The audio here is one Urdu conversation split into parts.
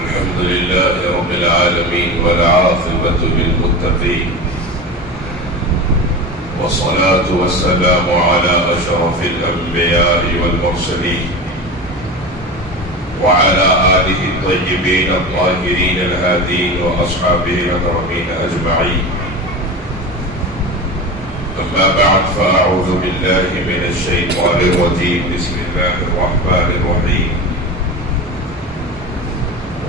الحمد لله رب العالمين والعاقبة للمتقين والصلاة والسلام على أشرف الأنبياء والمرسلين وعلى آله الطيبين الطاهرين الهادين وأصحابه الأكرمين أجمعين. أما بعد فأعوذ بالله من الشيطان الرجيم. بسم الله الرحمن الرحيم.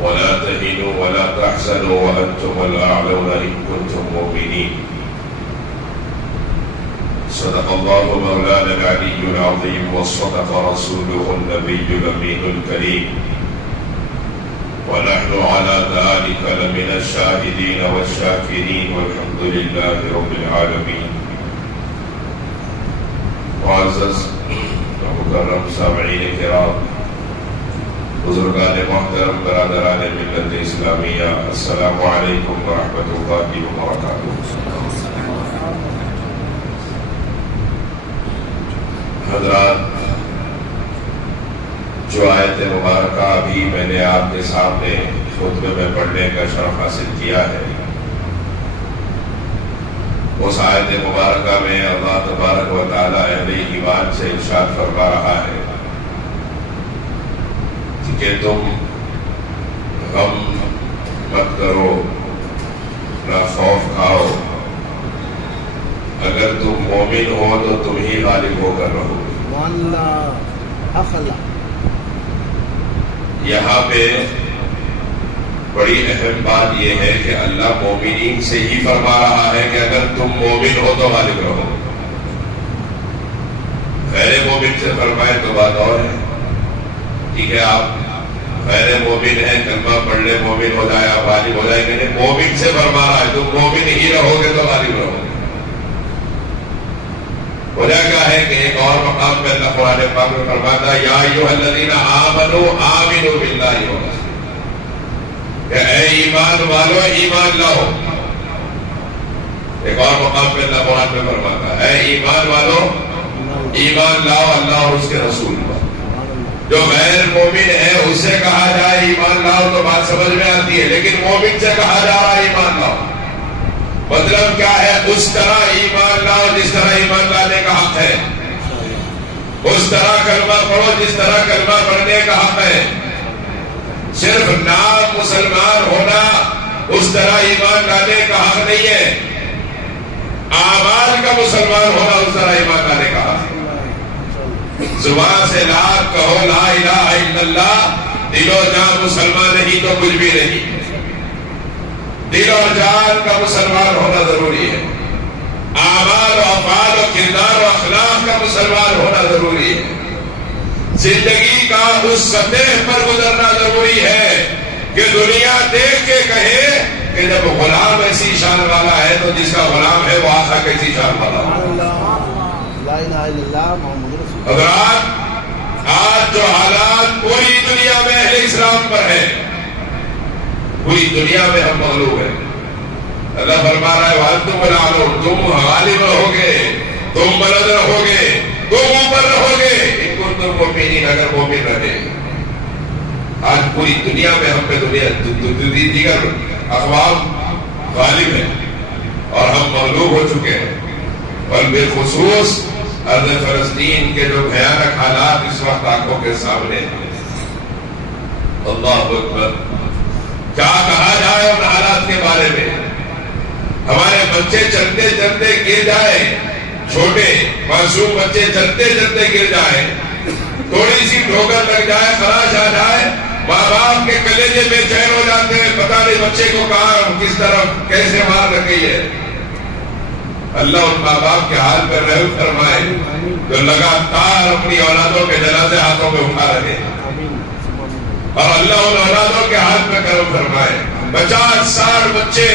ولا تهنوا ولا تحزنوا وأنتم الأعلون إن كنتم مؤمنين. صدق الله مولانا العلي العظيم وصدق رسوله النبي الأمين الكريم ونحن على ذلك لمن الشاهدين والشاكرين والحمد لله رب العالمين. معزز ومکرم سامعین کرام، بزرگان محترم، برادران ملت اسلامیہ، السلام علیکم ورحمۃ اللہ وبرکاتہ۔ حضرات، جو آیت مبارکہ ابھی میں نے آپ کے سامنے خطبے میں پڑھنے کا شرف حاصل کیا ہے، اس آیت مبارکہ میں اللہ تبارک و تعالی اہل ایمان سے ارشاد فرما رہا ہے کہ تم غم مت کرو، نہ خوف کھاؤ، اگر تم مومن ہو تو تم ہی غالب ہو کر رہو۔ یہاں پہ بڑی اہم بات یہ ہے کہ اللہ مومنین سے ہی فرما رہا ہے کہ اگر تم مومن ہو تو غالب رہو۔ غیر مومن سے فرمائے تو بات اور ہے، ٹھیک ہے، آپ غیر مومن ہیں، کلمہ پڑھ لے مومن ہو جائے، آپ غالب ہو جائیں گے، نہیں، مومن سے فرما رہا ہے تم مومن ہی رہو گے تو غالب رہو گے۔ وجہ کیا ہے کہ ایک اور مقام پہ اللہ قرآن پاک میں فرماتا ہے یا ایھا الذین آمنوا آمنوا باللہ ورسولہ، کہ اے ایمان والو ایمان لاؤ۔ ایک اور مقام پہ اللہ قرآن میں فرماتا ہے اے ایمان والو ایمان لاؤ اللہ اور اس کے رسول پر۔ جو غیر مومن ہے اس سے کہا جائے ایمان لاؤ تو بات سمجھ میں آتی ہے، لیکن مومن سے کہا جا رہا ہے ایمان لاؤ، مطلب کیا ہے؟ اس طرح ایمان لاؤ جس طرح ایمان لانے کا حق ہے، اس طرح کلمہ پڑھو جس طرح کلمہ پڑھنے کا حق ہے۔ صرف نام مسلمان ہونا اس طرح ایمان لانے کا حق نہیں ہے، اعمال کا مسلمان ہونا اس طرح ایمان لانے کا حق ہے۔ زبان سے لا کہو لا الہ الا اللہ، دل و جان مسلمان نہیں تو کچھ بھی نہیں۔ دل اور جان کا مسلمان ہونا ضروری ہے، اعمال و افعال و کردار و اخلاق کا مسلمان ہونا ضروری ہے، زندگی کا اس سطح پر گزرنا ضروری ہے کہ دنیا دیکھ کے کہے کہ جب غلام ایسی شان والا ہے تو جس کا غلام ہے وہ آقا کیسی شان والا ہے۔ حضرات، آج جو حالات پوری دنیا میں اہل اسلام پر ہے، پوری دنیا میں ہم مغلوب ہیں۔ اللہ فرما رہا ہے وَأَنْتُمُ الْأَعْلَوْنَ، تم غالب رہو گے، تم بلند رہو گے، تم اوپر رہو گے ان کنتم مؤمنین، اگر مومن رہے۔ آج پوری دنیا میں ہم پہ دیگر اقوام غالب ہیں اور ہم مغلوب ہو چکے ہیں، اور بالخصوص ارض فلسطین کے جو بھیانک حالات اس وقت آنکھوں کے سامنے ہیں۔ اللہ اکبر، کیا کہا جائے ان حالات کے بارے میں؟ ہمارے بچے چلتے چلتے گر جائے، چھوٹے معصوم بچے چلتے چلتے گر جائے، تھوڑی سی ٹھوکر لگ جائے، خراش آ جائے، ماں باپ کے کلیجے بے چین ہو جاتے ہیں، پتہ نہیں بچے کو کہاں کس طرف کیسے مار رکھی ہے۔ اللہ ان ماں باپ کے حال پر رحم فرمائے جو لگاتار اپنی اولادوں کے جنازے ہاتھوں میں اٹھا رہے ہیں، اور اللہ ان اولادوں کے ہاتھ میں کرم فرمائے۔ 50-60 بچے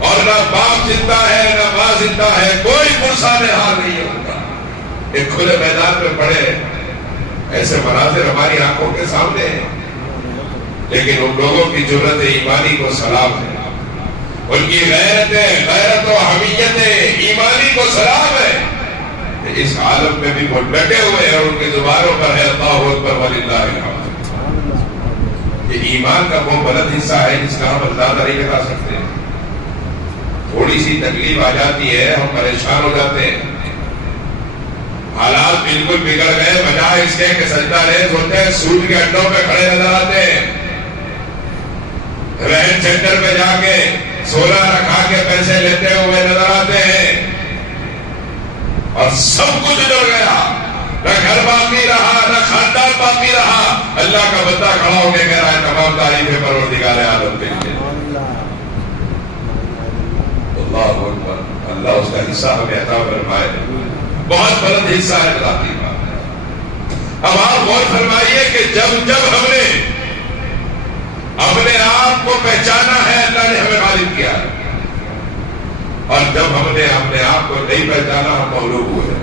اور نہ باپ زندہ ہے نہ ماں زندہ ہے، کوئی پرسان حال نہیں ہوتا، ایک کھلے میدان میں پڑے۔ ایسے مناظر ہماری آنکھوں کے سامنے ہیں، لیکن ان لوگوں کی جرأت ایمانی کو سلام ہے، ان کی غیرت و حمیت ایمانی کو سلام ہے۔ اس عالم میں بھی وہ ڈٹے ہوئے ہیں اور ان کی زبانوں پر ہے اللہ اکبر وللہ الحمد۔ یہ ایمان کا وہ بلند حصہ ہے جس کا ہم اندازہ نہیں لگا سکتے. تھوڑی سی تکلیف آ جاتی ہے ہم پریشان ہو جاتے ہیں. حالات بالکل بگڑ گئے، بجائے اس کے کہ سجدہ ریز ہوتے ہیں سود کے اڈوں پہ کھڑے نظر آتے ہیں، رہن سینٹر پہ جا کے سونا رکھا کے پیسے لیتے ہوئے نظر آتے ہیں، اور سب کچھ اجڑ گیا، نہ گھر باقی رہا نہ خاندان باقی رہا. اللہ کا بندہ کھڑا ہو کے کہہ رہا ہے تمام تعریفیں پروردگار عالم کے لیے. اللہ اکبر. اللہ اس کا حصہ ہمیں عطا فرمائے. بہت بلند حصہ ہے ذاتی بات. اب آپ غور فرمائیے کہ جب ہم نے اپنے آپ کو پہچانا ہے اللہ نے ہمیں غالب کیا ہے، اور جب ہم نے اپنے آپ کو نہیں پہچانا ہم مغلوب ہوئے.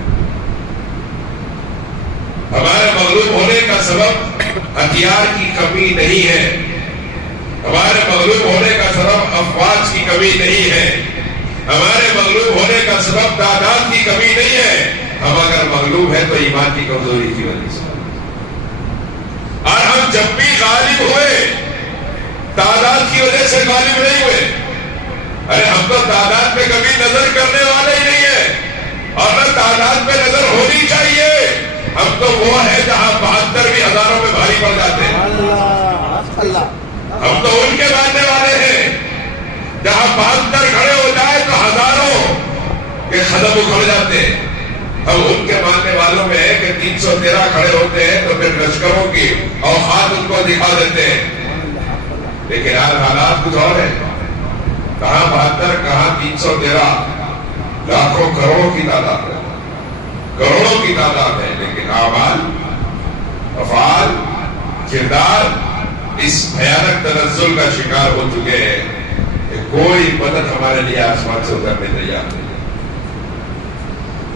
ہمارے مغلوب ہونے کا سبب ہتھیار کی کمی نہیں ہے، ہمارے مغلوب ہونے کا سبب افواج کی کمی نہیں ہے، ہمارے مغلوب ہونے کا سبب تعداد کی کمی نہیں ہے. ہم اگر مغلوب ہیں تو ایمان کی کمزوری کی وجہ سے. اور ہم جب بھی غالب ہوئے تعداد کی وجہ سے غالب نہیں ہوئے. ارے ہم تو تعداد پہ کبھی نظر کرنے والے ہی نہیں ہیں، اور نہ تعداد پہ نظر ہونی چاہیے. ہم تو وہ ہے جہاں 72 بھی ہزاروں میں بھاری پڑ جاتے ہیں. ہم تو ان کے ماننے والے ہیں جہاں 72 کھڑے ہو جائے تو ہزاروں کے قدم اکھڑ جاتے ہیں. ہم ان کے ماننے والوں میں ہے کہ 313 کھڑے ہوتے ہیں تو پھر لشکروں کی اوقات ان کو دکھا دیتے ہیں. لیکن آج حالات کچھ اور ہے. کہاں 72 کہاں 313، لاکھوں کروڑوں کی تعداد ہے، کروڑوں کی تعداد ہے. لیکن اعمال، افعال، کردار اس بھیانک تنزل کا شکار ہو چکے ہیں کہ کوئی مدد ہمارے لیے آسمان سے اترنے تیار نہیں.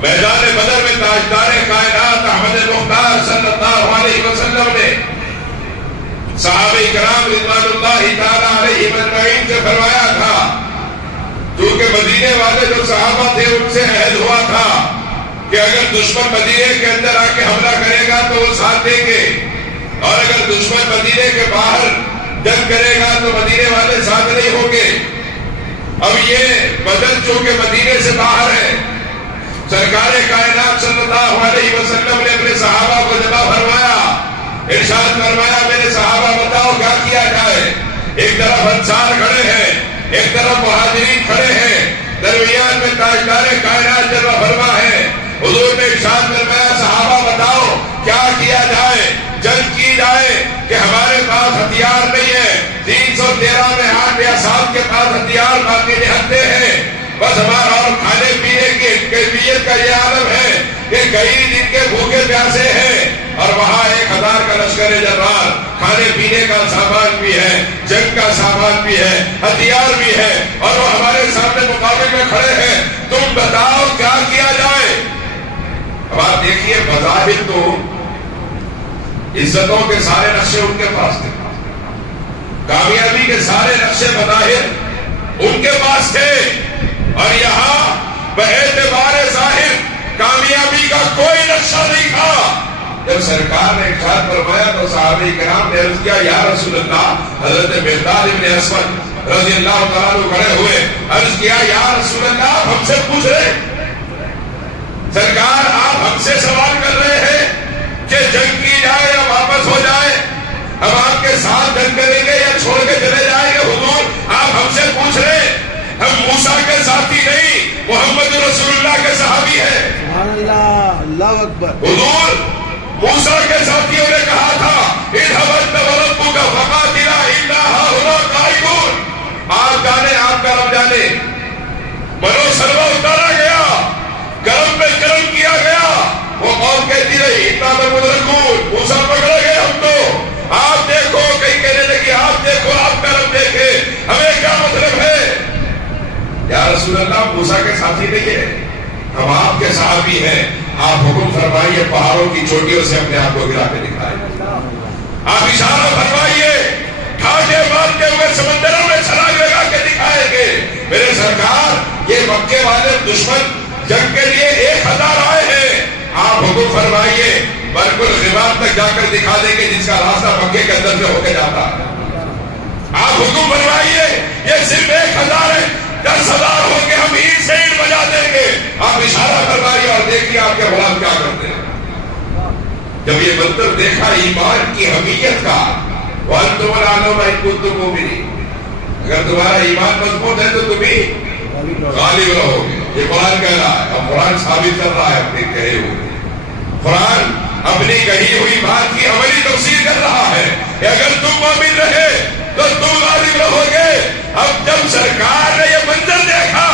میدان بدر میں تاجدار کائنات احمد مختار صلی اللہ علیہ وسلم نے صحابہ کرام رضوان اللہ تعالی علیہم اجمعین سے فرمایا تھا، کیونکہ مدینے والے جو صحابہ تھے ان سے عہد ہوا تھا کہ اگر دشمن مدینے کے اندر آ کے حملہ کرے گا تو وہ ساتھ دیں گے، اور اگر دشمن مدینے کے باہر جنگ کرے گا تو مدینے والے ساتھ نہیں ہوں گے. اب یہ بدر چونکہ مدینے سے باہر ہے، سرکار کائنات صلی اللہ علیہ وسلم نے اپنے صحابہ کو جمع فرمایا، ارشاد فرمایا میرے صحابہ بتاؤ کیا کیا جائے. ایک طرف انصار کھڑے ہیں، ایک طرف مہاجرین کھڑے ہیں، درمیان میں تاجدار کائنات جمع فرما ہے. حضور نے ارشاد فرمایا صحابہ بتاؤ کیا کیا جائے. جنگ کی جائے کہ ہمارے پاس ہتھیار نہیں ہے، 313 میں 8 یا 7 کے پاس ہتھیار باقی نہتے ہیں، بس ہمارا اور کھانے پینے کی کیفیت کا یہ عالم ہے کہ کئی دن کے بھوکے پیاسے ہیں، اور وہاں 1000 کا لشکر جرار، کھانے پینے کا سامان بھی ہے، جنگ کا سامان بھی ہے، ہتھیار بھی ہے، اور وہ ہمارے سامنے مقابلے میں کھڑے ہیں. تم بتاؤ کیا کیا جائے. اب آپ دیکھیے بظاہر تو عزتوں کے سارے نقشے ان کے پاس تھے، کامیابی کے سارے نقشے بظاہر ان کے پاس تھے، اور یہاں باعتبار ظاہر کامیابی کا کوئی نقشہ نہیں تھا. جب سرکار نے ارشاد فرمایا تو صحابہ کرام نے عرض کیا یا رسول اللہ. حضرت مقداد ابن اسود رضی اللہ تعالیٰ عنہ کھڑے ہوئے، عرض کیا یا رسول اللہ آپ ہم سے پوچھ رہے، سرکار آپ ہم سے سوال کر رہے ہیں کہ جنگ کی جائے یا واپس ہو جائے، ہم آپ کے ساتھ جنگ کریں گے یا چھوڑ کے چلے جائیں گے. حضور آپ ہم سے پوچھ رہے، ہم موسیٰ کے ساتھی نہیں محمد رسول اللہ کے صحابی ہیں. سبحان اللہ، اللہ اکبر. حضور موسیٰ کے ساتھیوں نے کہا تھا اذهب انت وربك فقاتلا انا هاهنا قاعدون. آپ جانے آپ کا رب جانے. منو سلوہ اتارا گیا، کرم میں کرم کیا گیا. وہ قوم کہتی رہی انا لمدرکون، موسیٰ پکڑے گئے ہم تو. آپ دیکھو، کہیں کہنے لگی آپ دیکھو آپ کا رب دیکھے، ہمیں کیا مطلب ہے. یا رسول اللہ موسیٰ کے ساتھی نہیں ہے، ہم آپ کے صحابی ہیں. آپ حکم فرمائیے پہاڑوں کی چوٹیوں سے اپنے آپ کو گرا کے دکھائیے. آپ اشارہ فرمائیے ٹھاٹے مارتے ہوئے سمندروں میں چھلانگ لگا کے دکھائیں گے. میرے سرکار یہ مکے والے دشمن جنگ کے لیے 1000 آئے ہیں، آپ حکم فرمائیے برق الغمام تک جا کر دکھا دیں گے جس کا راستہ مکے کے اندر سے ہو کے جاتا ہے. آپ حکم فرمائیے یہ صرف 1000 ہے، 10,000 ہو کے ہم عید سے عید بجا دیں گے. آپ اشارہ فرمائیے اور دیکھیے آپ کے غلام کیا کرتے ہیں. جب یہ منظر دیکھا ایمان کی اہمیت کا، وَأَنْتُمُ الْأَعْلَوْنَ إِن كُنتُم مُؤْمِنِينَ، اگر تمہارا ایمان مضبوط ہے تو تم ہی غالب رہو گے. یہ قرآن کہہ رہا ہے. اب قرآن ثابت کر رہا ہے اپنے کہے ہوئے. قرآن اپنی کہی ہوئی بات کی عملی تفسیر کر رہا ہے کہ اگر تم مومن رہے تو تم غالب رہو گے. اب جب سرکار نے یہ منظر دیکھا،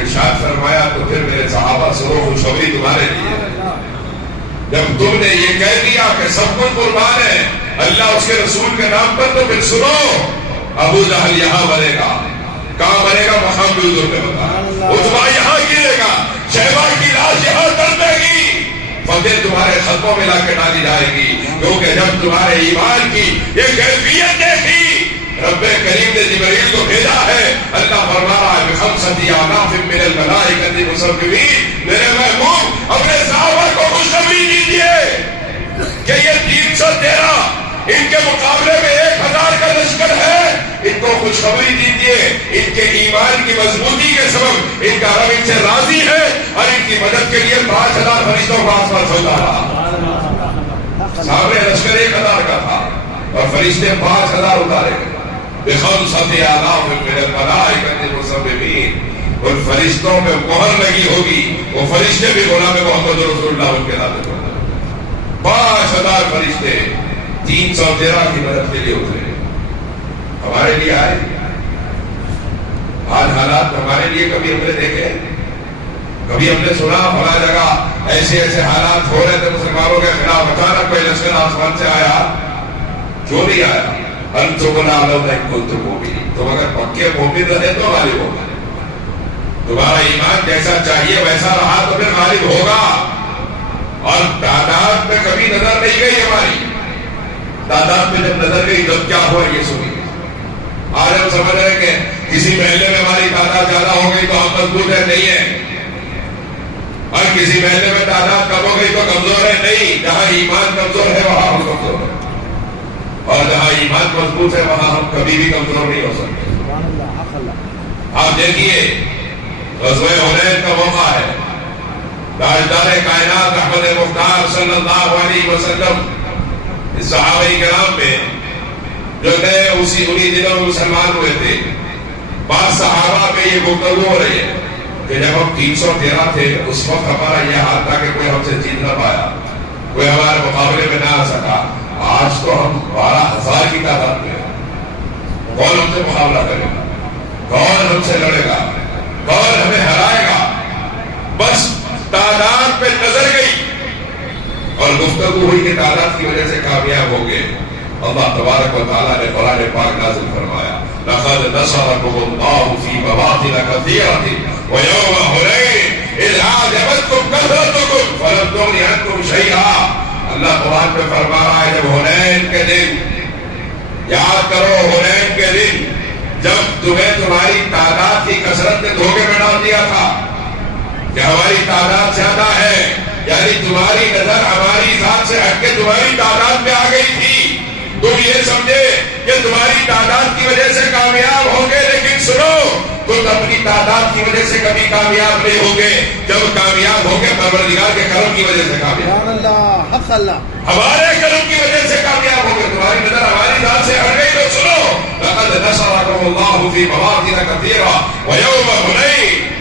ارشاد فرمایا تو پھر میرے صحابہ سنو خوشخبری تمہارے لیے. جب تم نے یہ کہہ دیا کہ سب کچھ قربان ہے اللہ اس کے رسول کے نام پر، تو پھر سنو ابو جہل یہاں بنے گا. کہاں بنے گا؟ محمد نے بتایا. عتبہ یہاں گرے گا، شیبہ کی لاش یہاں ڈلے گی. فتح تمہارے خطوں میں لا کے ڈالی جائے گی. کیونکہ جب تمہارے ایمان کی یہ کیفیت دیکھی، رب کریم نے جبرائیل کو بھیجا ہے. اللہ فرما رہا ہے بِخَمْسَةِ آلَافٍ مِّنَ الْمَلَائِكَةِ مُسَوِّمِينَ، میرے محبوب اپنے صحابہ کو خوشخبری دیجیے کہ یہ 313 ان کے مقابلے میں 1000 کا لشکر ہے. ان کو خوشخبری دیجیے ان کے ایمان کی مضبوطی کے سبب ان کا رب ان سے راضی ہے اور ان کی مدد کے لیے 5000 فرشتوں کو آسمان سے اتارا. سامنے لشکر 1000 کا تھا اور فرشتے 5000 اتارے گئے. بِخَمْسَةِ آلَافٍ مِّنَ الْمَلَائِكَةِ مُسَوِّمِينَ، ان فرشتوں میں مہر لگی ہوگی. وہ فرشتے بھی غلام محمد رسول اللہ ان کے نام پر 5000 فرشتے 313 کی مدد کے لیے اترے. ہمارے لیے آئے. آج حالات ہمارے لیے کبھی ہم نے دیکھے، کبھی ہم نے سنا فلاں جگہ ایسے ایسے حالات ہو رہے تھے مسلمانوں کے خلاف، اچانک کوئی لشکر آسمان سے آیا. کیوں نہیں آیا؟ أَنْتُمُ الْأَعْلَوْنَ إِن كُنتُم مُؤْمِنِينَ، تم اگر پکے مومن رہے تو غالب ہوگا. تمہارا ایمان جیسا چاہیے ویسا رہا تو پھر غالب ہوگا. اور تعداد میں کبھی نظر نہیں گئی ہماری. تعداد میں جب نظر گئی تب کیا ہوا یہ سنیے. آج ہم سمجھ رہے ہیں کہ کسی محلے میں ہماری تعداد زیادہ ہو گئی تو ہم مضبوط ہے. نہیں ہے. اور کسی محلے میں تعداد کم ہو گئی تو کمزور ہے. نہیں، جہاں ایمان کمزور ہے وہاں ہم کمزور ہیں، اور جہاں ایمان مضبوط ہے وہاں ہم کبھی بھی کمزور نہیں ہو سکتے. آپ دیکھیے غزوہ حنین کا موقع ہے. تاجدار کائنات احمد مختار صلی اللہ علیہ وسلم اس صحابہ کرام میں جو نئے انہی دنوں میں مسلمان ہوئے تھے، بعض صحابہ میں یہ گفتگو ہو رہی ہے کہ جب ہم 313 تھے اس وقت ہمارا یہ حال تھا کہ کوئی ہم سے جیت نہ پایا، کوئی ہمارے مقابلے میں نہ آ سکا. آج تو ہم 12,000 کی تعداد میں ہیں. کون ہم سے مقابلہ کرے گا؟ کون ہم سے لڑے گا؟ کون ہمیں ہرائے گا؟ بس تعداد پہ نظر گئی اور گفتگو ہوئی کہ تعداد کی وجہ سے کامیاب ہو گئے. اللہ تبارک و تعالیٰ نے قرآن پاک نازل فرمایا لَقَدْ نَصَرَكُمُ اللَّهُ فِي مَوَاطِنَ كَثِيرَةٍ وَيَوْمَ حُنَيْنٍ إِذْ أَعْجَبَتْكُمْ كَثْرَتُكُمْ فَلَمْ تُغْنِ عَنكُمْ شَيْئًا. اللہ قرآن میں فرما رہا ہے جب حنین کے دن، یاد کرو حنین کے دن جب تمہیں تمہاری تعداد کی کثرت نے دھوکے میں ڈال دیا تھا کہ ہماری تعداد زیادہ ہے، یعنی تمہاری نظر ہماری ذات سے ہٹ کے تمہاری تعداد میں آ گئی تھی. تم یہ سمجھے کہ تمہاری تعداد کی وجہ سے کامیاب ہوں گے، لیکن سنو تم اپنی تعداد کی وجہ سے کبھی کامیاب نہیں ہوں گے. جب کامیاب ہوں گے پروردگار کے کرم کی وجہ سے کامیاب، ہمارے کرم کی وجہ سے کامیاب ہوں گے. تمہاری نظر ہماری ذات سے ہٹ گئی تو سنو لَقَدْ نَصَرَكُمُ اللَّهُ فِي مَوَاطِنَ كَثِيرَةٍ وَيَوْمَ حُنَيْنٍ.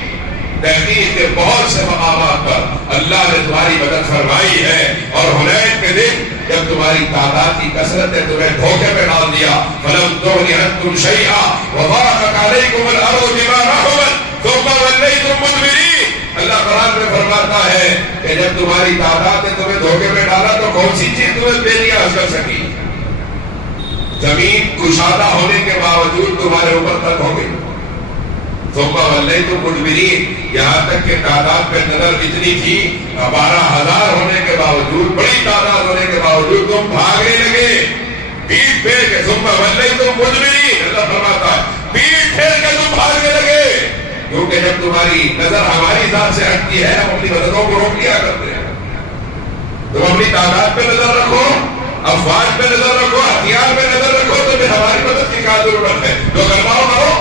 تحقیق کے بہت سے مقامات پر اللہ نے تمہاری مدد فرمائی ہے. اور حنین کے دن جب تمہاری تعداد کی کثرت نے تمہیں دھوکے میں ڈال دیا فَلَمْ تُغْنِ عَنكُمْ شَيْئًا وَضَاقَتْ عَلَيْكُمُ الْأَرْضُ بِمَا رَحُبَتْ ثُمَّ وَلَّيْتُم مُدْبِرِينَ. اللہ قرآن میں فرماتا ہے کہ جب تمہاری تعداد نے تمہیں دھوکے میں ڈالا تو کون سی چیز تمہیں بے نیاز کر سکی؟ زمین کشادہ ہونے کے باوجود تمہارے اوپر تک ہو گئی. ثم ولیتم مدبرین، یہاں تک کہ تعداد پہ نظر اتنی تھی 12,000 ہونے کے باوجود، بڑی تعداد ہونے کے باوجود تم بھاگنے لگے پیٹ پھیر کے. ثم ولیتم مدبرین، اللہ فرماتا ہے پیٹ پھیر کے تم بھاگنے لگے. کیونکہ جب تمہاری نظر ہماری ذات سے ہٹتی ہے ہم اپنی مددوں کو روک لیا کرتے ہیں. تم اپنی تعداد پہ نظر رکھو، افواج پہ نظر رکھو، ہتھیار پہ نظر رکھو تو پھر ہماری مدد کا ضرورت ہے، جو کرنا ہو کرو،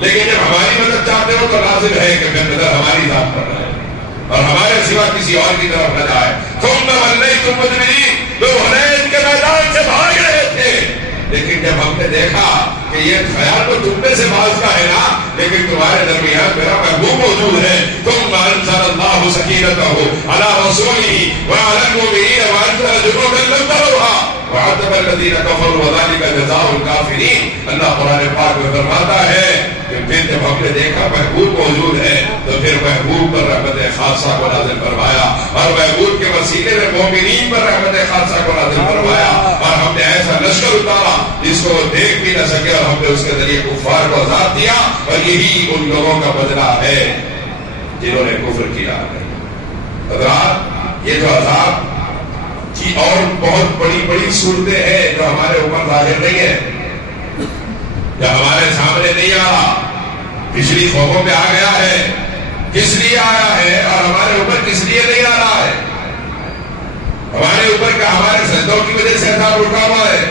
لیکن جب ہماری مدد چاہتے ہو تو لازم ہے کہ پھر نظر ہماری ذات پر رہے اور ہمارے سوا کسی اور کی طرف نہ جائے۔ ثم ولیتم مدبرین، لوگ حنین کے میدان سے بھاگ رہے تھے، لیکن جب ہم نے دیکھا کہ یہ خیال تو تم میں سے بعض کا ہے نا، لیکن تمہارے درمیان میرا محبوب موجود ہے، ثم انزل اللہ سکینتہ علی رسولہ وعلی المؤمنین وانزل جنودا لم تروها وعذب الذین کفروا وذلک جزاء الکافرین۔ اللہ قرآن پاک میں فرماتا ہے کہ پھر جب ہم نے دیکھا محبوب موجود ہے تو پھر محبوب پر رحمت خاصہ کو نازل فرمایا اور محبوب کے وسیلے میں مومنین پر رحمت خاصہ کو نازل فرمایا، اور ہم نے ایسا لشکر اتارا جس کو وہ دیکھ بھی نہ سکے اور ہم نے اس کے ذریعے کفار کو عذاب دیا، اور یہی ان لوگوں کا بدلہ ہے جنہوں نے کفر کیا ہے۔ حضرات، یہ جو عذاب کی اور بہت بڑی بڑی صورتیں ہیں جو ہمارے اوپر ظاہر نہیں ہے، جو ہمارے سامنے نہیں آ رہا، پچھلی خوفوں پہ آ گیا ہے، کس لیے آیا ہے اور ہمارے اوپر کس لیے نہیں آ رہا ہے؟ ہمارے اوپر کیا ہمارے سجدوں کی وجہ سے عذاب رکا ہوا ہے؟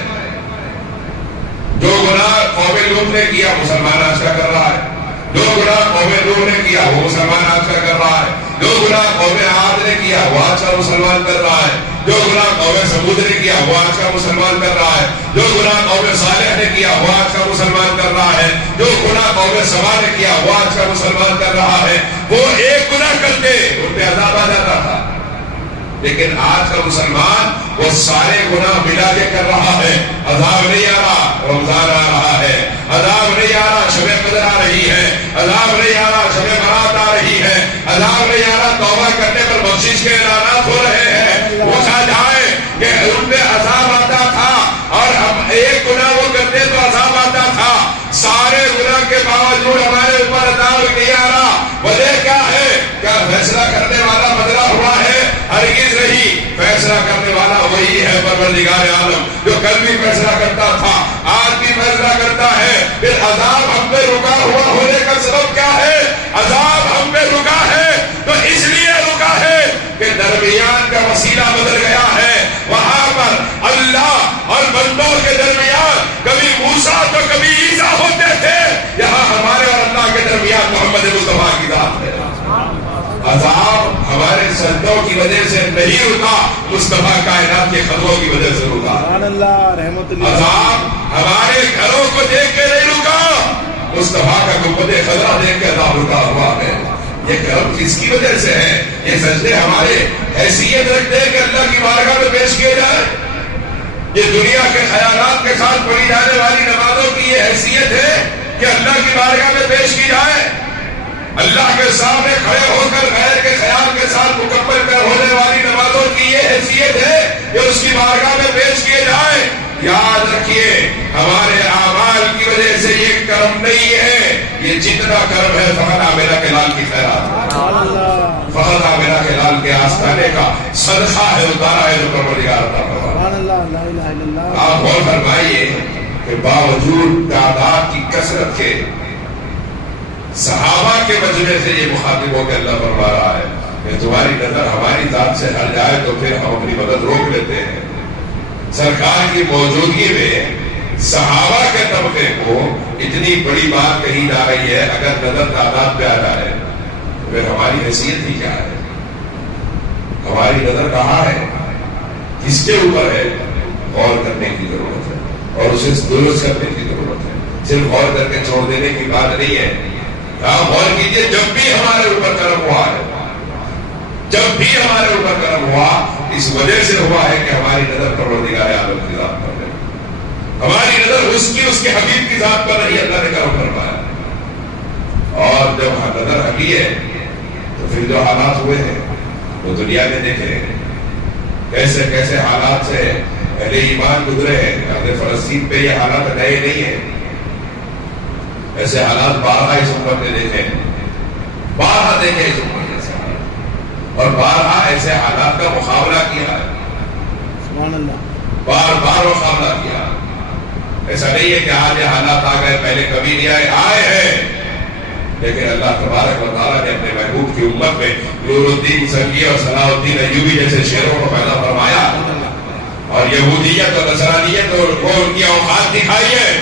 جو گناہ قوم لوط نے کیا مسلمان آج کا کر رہا ہے، جو گناہ قوم نوح نے کیا وہ مسلمان آج کا کر رہا ہے، جو گناہ قوم عاد نے کیا وہ آج کا مسلمان کر رہا ہے، جو گناہ قوم سمود نے کیا وہ آج کا مسلمان کر رہا ہے، جو گناہ قوم صالح نے کیا وہ آج کا مسلمان کر رہا ہے، جو گناہ قوم سبا نے کیا وہ آج کا مسلمان کر رہا ہے۔ وہ ایک گناہ کرتے ان پہ عذاب آ جاتا تھا، لیکن آج کا مسلمان وہ سارے گناہ ملا کے کر رہا ہے، عذاب نہیں آ رہا، رمضان آ رہا ہے، عذاب نہیں آ رہا، شب قدر آ رہی ہے، عذاب نہیں آ رہا، شب برات آ رہی ہے، عذاب نہیں آ رہا، توبہ کرنے پر بخشش کے اعلانات ہو رہے ہیں۔ پوچھا جائے کہ ان پہ عذاب آتا تھا اور ہم ایک گناہ وہ کرتے تو عذاب آتا تھا، سارے گناہ کے باوجود ہمارے اوپر عذاب نہیں آ رہا، وجہ کیا ہے؟ کیا فیصلہ کرنے والا بدلا ہوا ہے؟ ہرگز نہیں، فیصلہ کرنے والا وہی ہے پروردگار عالم، جو کل بھی فیصلہ کرتا تھا آج بھی فیصلہ کرتا ہے۔ پھر عذاب ہم پہ رکا ہوا ہونے کا سبب کیا ہے؟ عذاب ہم پہ رکا ہے تو اس لیے رکا ہے کہ درمیان کا وسیلہ بدل گیا ہے، وہاں پر اللہ اور بندوں کے درمیان کبھی موسیٰ تو کبھی عیسیٰ ہوتے تھے، یہاں ہمارے اور اللہ کے درمیان محمد مصطفیٰ کی ذات ہے۔ عذاب ہمارے سجدوں کی وجہ سے نہیں رکا، مصطفیٰ کائنات کے خطبوں کی وجہ سے رکا۔ سبحان اللہ، رحمت اللہ۔ عذاب ہمارے گھروں کو دیکھ کے نہیں رکا، مصطفیٰ کا گنبد خضرا دیکھ کے عذاب رکا ہوا ہے۔ یہ کرم کس کی وجہ سے ہے؟ یہ سجدے ہمارے حیثیت رکھتے ہیں کہ اللہ کی بارگاہ میں پیش کیے جائے؟ یہ دنیا کے خیالات کے ساتھ پڑھی جانے والی نمازوں کی یہ حیثیت ہے کہ اللہ کی بارگاہ میں پیش کی جائے؟ اللہ کے سامنے کھڑے ہو کر غیر کے خیال کے ساتھ مکمل کر ہونے والی نمازوں کی یہ حیثیت ہے کہ اس کی بارگاہ میں پیش کیے جائے؟ یاد رکھیے، ہمارے اعمال کی وجہ سے یہ کرم نہیں ہے، یہ جتنا کرم ہے فقط آمنہ کے لال کی خیرات، فقط آمنہ کے لال کے آستانے کا صدقہ ہے، اتارا ہے جو پروردگار عطا فرمایا۔ آپ غور فرمائیے کہ باوجود تعداد کی کثرت کے صحابہ کے مجمع سے یہ مخاطب ہو کے اللہ فرما رہا ہے کہ تمہاری نظر ہماری ذات سے ہٹ جائے تو پھر ہم اپنی مدد روک لیتے ہیں۔ سرکار کی موجودگی میں صحابہ کے طبقے کو اتنی بڑی بات کہی جا رہی ہے، اگر نظر تعداد پہ آ جائے تو پھر ہماری حیثیت ہی کیا ہے؟ ہماری نظر کہاں ہے؟ کس کے اوپر ہے؟ غور کرنے کی ضرورت ہے اور اسے درست کرنے کی ضرورت ہے، صرف غور کر کے چھوڑ دینے کی بات نہیں ہے۔ آپ غور کیجئے، جب بھی ہمارے اوپر کرم ہوا ہے، جب بھی ہمارے اوپر کرم ہوا، اس وجہ سے ہوا ہے کہ ہماری نظر پروردگار عالم کی ذات پر ہے، ہماری نظر اس کے حبیب کی ذات پر نہیں، اللہ نے کرم فرمایا۔ اور جب نظر ہٹی ہے تو پھر جو حالات ہوئے ہیں وہ دنیا میں دیکھے کیسے کیسے حالات سے اہل ایمان گزرے ہیں۔ اہل فلسطین پہ یہ حالات نئے نہیں ہیں، ایسے حالات بارہا اس امت نے دیکھے، بارہا دیکھے اس امت نے، اور بارہا ایسے حالات کا مقابلہ کیا ہے، سبحان اللہ، بار بار مقابلہ کیا۔ ایسا نہیں ہے کہ آج یہ حالات آ گئے، پہلے کبھی نہیں آئے ہیں، لیکن اللہ تبارک و تعالیٰ نے اپنے محبوب کی امت میں نور الدین سنگی اور صلاح الدین ایوبی جیسے شیروں کو پیدا فرمایا، اور یہودیت اور نصرانیت اور ان کی اوقات دکھائی ہے،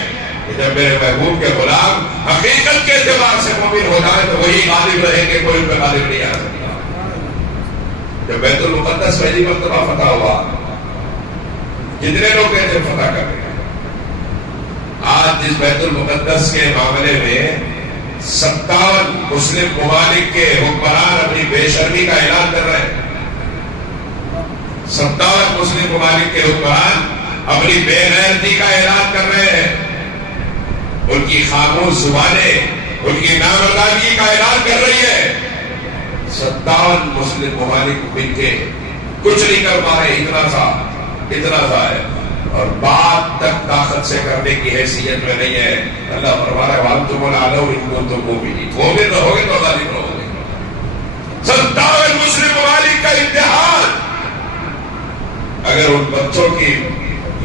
کہ جب میرے محبوب کے غلام حقیقت کے اعتبار سے مومن ہو جائے تو وہی غالب رہیں گے، کوئی ان پہ غالب نہیں آ سکتا۔ جب بیت المقدس پہلی مرتبہ فتح ہوا، جتنے لوگ کہتے ہیں فتح کر رہے ہیں، آج جس بیت المقدس کے معاملے میں 57 مسلم ممالک کے حکمران اپنی بے شرمی کا اعلان کر رہے ہیں، 57 مسلم ممالک کے حکمران اپنی بے غیرتی کا اعلان کر رہے ہیں، ان کی خاموش زبانیں ان کی نامردانی کا اعلان کر رہی ہے، 57 مسلم ممالک مل کے کچھ نہیں کر پا رہے، اتنا سا ہے، اور بات تک طاقت سے کرنے کی حیثیت میں نہیں ہے۔ اللہ فرما رہا ہے وَأَنْتُمُ الْأَعْلَوْنَ إِن كُنتُم مُؤْمِنِينَ، مومن رہو گے تو غالب رہو گے۔ 57 مسلم ممالک کا امتحان، اگر ان بچوں کی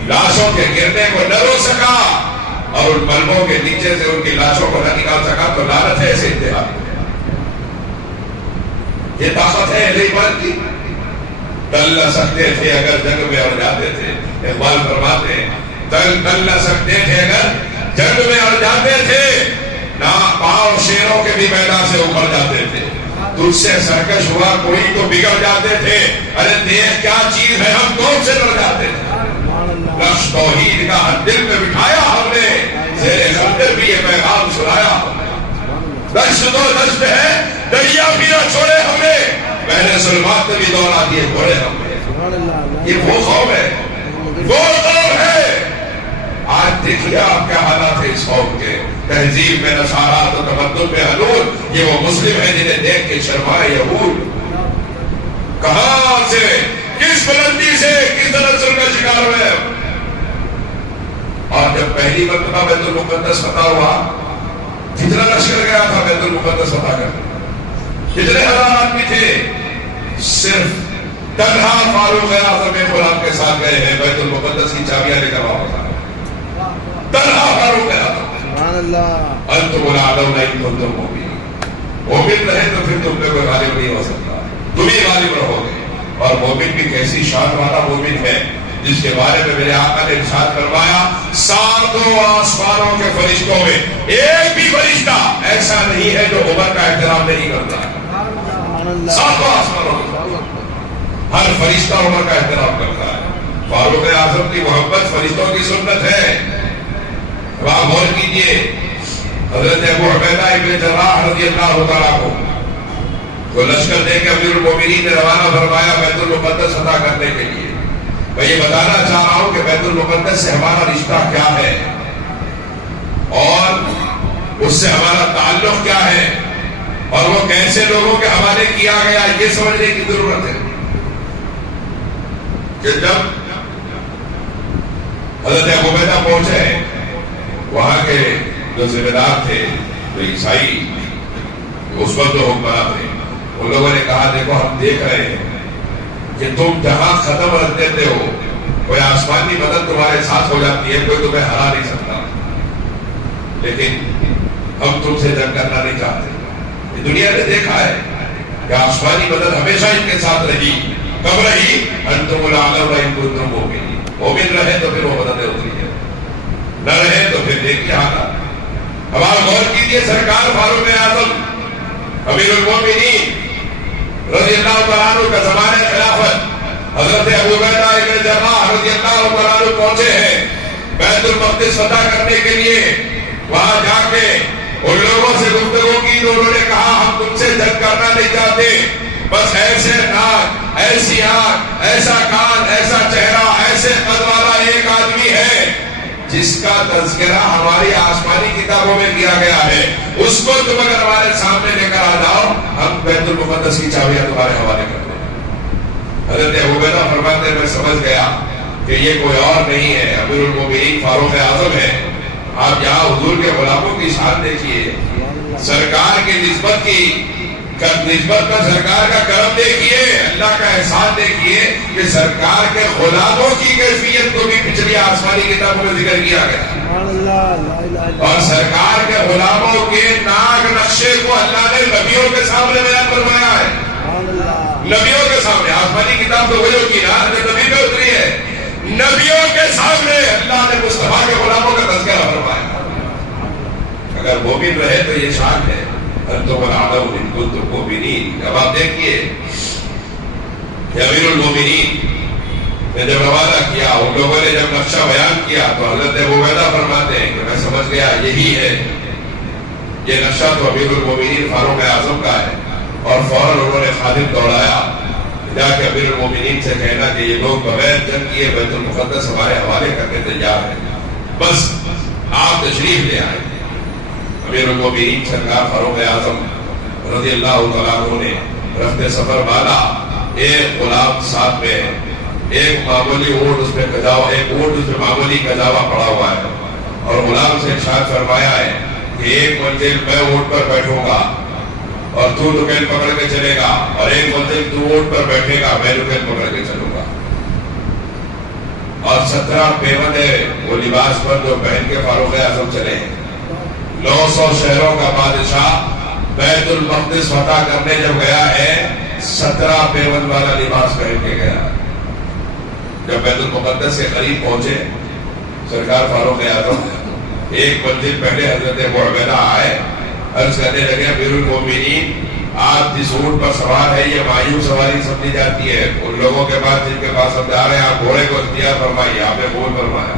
لاشوں کے گرنے کو نہ روک سکا اور ان ملبوں کے نیچے سے ان کی لاشوں کو نہ نکال سکا تو لعنت ہے ایسے امتحان۔ یہ طاقت ہے نہیں کی، ٹل نہ سکتے تھے اگر جنگ میں اڑ جاتے تھے، اقبال فرماتے ہیں ٹل نہ سکتے تھے اگر جنگ میں اڑ جاتے تھے، نہ پاؤں شیروں کے بھی میدان سے اوپر جاتے تھے، تجھ سے سرکش ہوا کوئی تو بگڑ جاتے تھے، ارے دیکھ کیا چیز ہے ہم کون سے لڑ جاتے تھے، نقش توحید کا ہر دل میں بٹھایا ہم نے، زیر خنجر بھی یہ پیغام سنایا، دشت دو دشت ہے دریا بھی نہ چھوڑے ہم نے، پہلے ظلمات میں بھی دوڑا دیے گھوڑے ہم نے۔ یہ وہ قوم ہے، وہ قوم ہے۔ آج دیکھ لیا آپ کیا حالات ہے اس قوم کے، تہذیب میں نشارات و تمدن میں حلول، یہ وہ مسلم ہے جنہیں دیکھ کے شرمائے یہود، کہاں سے کس بلندی سے کس تنزل کا شکار ہوئے۔ اور جب پہلی مرتبہ بیت المقدس فتح ہوا، کتنا لشکر گیا تھا بیت المقدس فتح کرنے، کتنے ہزار آدمی تھے، صرف تنہا فاروق اعظم غلام کے ساتھ گئے ہیں، بیت المقدس کی چابیاں لے کر واپس آئے، تنہا فاروق اعظم۔ انتم الأعلون إن كنتم مؤمنين، مومن رہے تو پھر تم پہ کوئی غالب نہیں ہو سکتا، تم ہی غالب رہو گے۔ اور مومن بھی کیسی شان والا مومن ہے جس کے بارے میں میرے آقا نے ارشاد فرمایا، ساتوں آسمانوں کے فرشتوں میں ایک بھی فرشتہ ایسا نہیں ہے جو عمر کا احترام نہیں کرتا ہے، ساتوں آسمانوں میں ہر فرشتہ عمر کا احترام کرتا ہے۔ فاروق اعظم کی محبت فرشتوں کی سنت ہے۔ اب آپ غور کیجئے، حضرت ابو عبیدہ ابن جراح رضی اللہ تعالیٰ کو لشکر دے کے امیر المومنین نے روانہ فرمایا بیت المقدس فتح کرنے کے لیے۔ میں یہ بتانا چاہ رہا ہوں کہ بیت المقدس سے ہمارا رشتہ کیا ہے اور اس سے ہمارا تعلق کیا ہے اور وہ کیسے لوگوں کے حوالے کیا گیا، یہ سمجھنے کی ضرورت ہے کہ جب حضرت ابو عبیدہ پہنچے، وہاں کے جو ذمہ دار تھے، جو عیسائی اس وقت جو حکمران تھے، ان لوگوں نے کہا دیکھو ہم دیکھ رہے ہیں کہ تم جہاں ختم رکھ دیتے ہو، کوئی آسمانی مدد تمہارے ساتھ ہو جاتی ہے، کوئی تمہیں ہرا نہیں سکتا، لیکن ہم تم سے جنگ کرنا نہیں چاہتے۔ دنیا نے دیکھا ہے کہ آسمانی مدد ہمیشہ ان کے ساتھ رہی، کب رہی؟ انتم الأعلون إن كنتم مؤمنين، مومن رہے تو پھر وہ مددیں ہوتی ہے، نہ رہے تو پھر دیکھیے حالات۔ اب آپ غور کیجیے، سرکار فاروق اعظم امیر المومنین رضی اللہ تعالیٰ عنہ کا زمانہ خلافت، حضرت ابو عبیدہ ابن جراح رضی اللہ تعالیٰ عنہ پہنچے ہیں بیت المقدس فتح کرنے کے لیے۔ وہاں جا کے ان لوگوں سے گفتگو کی تو انہوں نے کہا ہم تم سے جنگ کرنا نہیں چاہتے، بس ایسے ناک، ایسی آنکھ، ایسا کان، ایسا چہرہ، ایسے قد والا ایک آدمی ہے جس کا تذکرہ ہماری آسمانی کتابوں میں کیا گیا ہے، اس کو تم اگر ہمارے سامنے لے کر آ جاؤ، ہم بیت المقدس کی چابیاں تمہارے حوالے کر دیں۔ حضرت ابو عبیدہ فرماتے ہیں میں سمجھ گیا کہ یہ کوئی اور نہیں ہے، امیر المومنین فاروق اعظم ہے۔ آپ یہاں حضور کے غلاموں کی شان دیکھیے، سرکار کی نسبت پر سرکار کا کرم دیکھیے، اللہ کا احسان دیکھیے کہ سرکار کے غلاموں کی کیفیت کو بھی پچھلی آسمانی کتابوں میں ذکر کیا گیا، اور سرکار کے غلاموں کے ناگ نقشے کو اللہ نے نبیوں کے سامنے بیان فرمایا ہے، نبیوں کے سامنے۔ آسمانی کتاب تو وہی ہوتی ہے جو نبی پہ اتری ہے، نبیوں کے سامنے اللہ نے مصطفیٰ کے غلاموں کا تذکرہ فرمایا۔ اگر مومن رہے تو یہ شان ہے. انتم الاعلم ان کنتم مؤمنین. اب آپ دیکھیے کہ امیر المومنین نے جب روانہ کیا، ان لوگوں نے جب نقشہ بیان کیا تو حضرت ابو عبیدہ فرماتے ہیں کہ میں سمجھ گیا یہی ہے، یہ نقشہ تو امیر المومنین فاروق اعظم کا ہے. اور فوراً انہوں نے خادم دوڑایا جا کے امیر المومنین سے کہنا کہ یہ لوگ بغیر جنگ کیے بیت المقدس ہمارے حوالے کرنے تیار ہیں، بس آپ تشریف لے آئیں. امیر المومنین سرکار فاروق اعظم رضی اللہ تعالیٰ عنہ نے رفتے سفر بالا، ایک غلام ساتھ میں ہے، ایک معمولی اونٹ اس پہ کجاوا، ایک اونٹ اس پہ معمولی کجاوا پڑا ہوا ہے، اور غلام سے ارشاد فرمایا ہے کہ ایک منزل میں اونٹ پر بیٹھوں گا اور تو نکیل پکڑ کے چلے گا، اور ایک منزل تو اونٹ پر بیٹھے گا، میں نکیل پکڑ کے چلوں گا. اور 17 پیوندے وہ لباس پر جو پہن کے فاروق اعظم چلے ہیں. 900 شہروں کا بادشاہ بیت المقدس فتح کرنے جب گیا ہے 17 پیوند والا لباس پہن کے گیا. جب بیت المقدس کے قریب پہنچے سرکار فاروق اعظم ایک منزل پہلے حضرت ابو عبیدہ آئے، عرض کرنے لگے امیر المومنین آپ جس اونٹ پر سوار ہے یہ مایوب سواری سمجھی جاتی ہے. ان لوگوں کے پاس جن کے پاس ہم جا رہے ہیں آپ گھوڑے کو اختیار فرمائیے. آپ نے قبول فرمایا.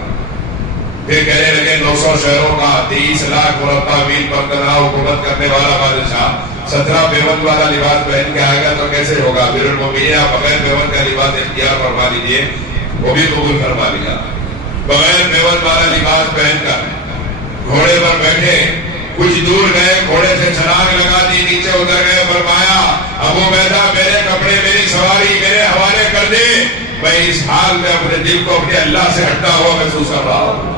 پھر کہنے لگے 900 شہروں کا 30 لاکھ مربع میل پر تنہا حکومت کرنے والا بادشاہ 17 پیوند والا لباس پہن کے آئے گا تو کیسے ہوگا؟ امیر المومنین آپ بغیر پیوند کا لباس اختیار فرما لیجیے. وہ بھی قبول فرما لیا. بغیر پیوند والا لباس پہن کر گھوڑے پر بیٹھے کچھ دور گئے، گھوڑے سے چھلانگ لگا دی، نیچے اتر گئے. فرمایا ابو عبیدہ میرے کپڑے میری سواری میرے حوالے کر دے، میں اس حال میں اپنے دل کو اپنے اللہ سے ہٹا ہوا محسوس کر رہا ہوں.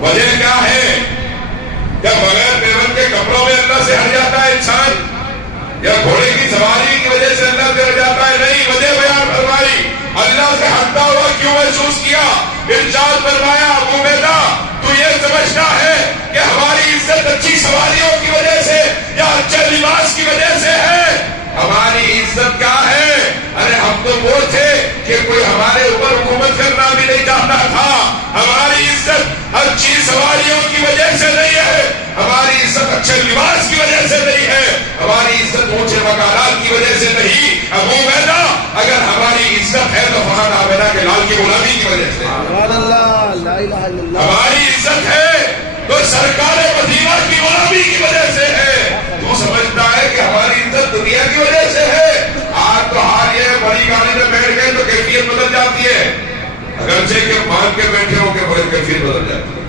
وجہ کیا ہے؟ کیا بغیر پیوند کے کپڑوں میں اللہ سے ہٹ جاتا ہے انسان، یا گھوڑے کی سواری کی وجہ سے اللہ سے ہٹ جاتا ہے؟ نہیں. وجہ بیان فرمائی. اللہ سے ہٹتا ہوا کیوں محسوس کیا؟ ارشاد فرمایا ابو عبیدہ تو یہ سمجھتا ہے کہ ہماری عزت اچھی سواریوں کی وجہ سے یا اچھے لباس کی وجہ سے ہے؟ ہماری عزت کیا ہے؟ ارے ہم تو وہ تھے کہ کوئی ہمارے اوپر حکومت کرنا بھی نہیں چاہتا تھا. ہماری عزت اچھی سواریوں کی وجہ سے نہیں ہے، ہماری عزت اچھے لباس کی وجہ سے نہیں ہے، ہماری عزت اونچے مکانات کی وجہ سے نہیں. ابو عبیدہ اگر ہماری عزت ہے تو فہد آمنہ کے لال کی غلامی کی وجہ سے. ہماری عزت ہے تو سرکار مدینہ کی غلامی کی وجہ سے ہے. تو سمجھتا ہے کہ ہماری عزت دنیا کی وجہ سے ہے. آج تو حال یہ بڑی گاڑی میں بیٹھ گئے تو کیفیت بدل جاتی ہے، اگرچہ کہ مان کے بیٹھے ہو کے بڑی کیفیت بدل جاتی ہے.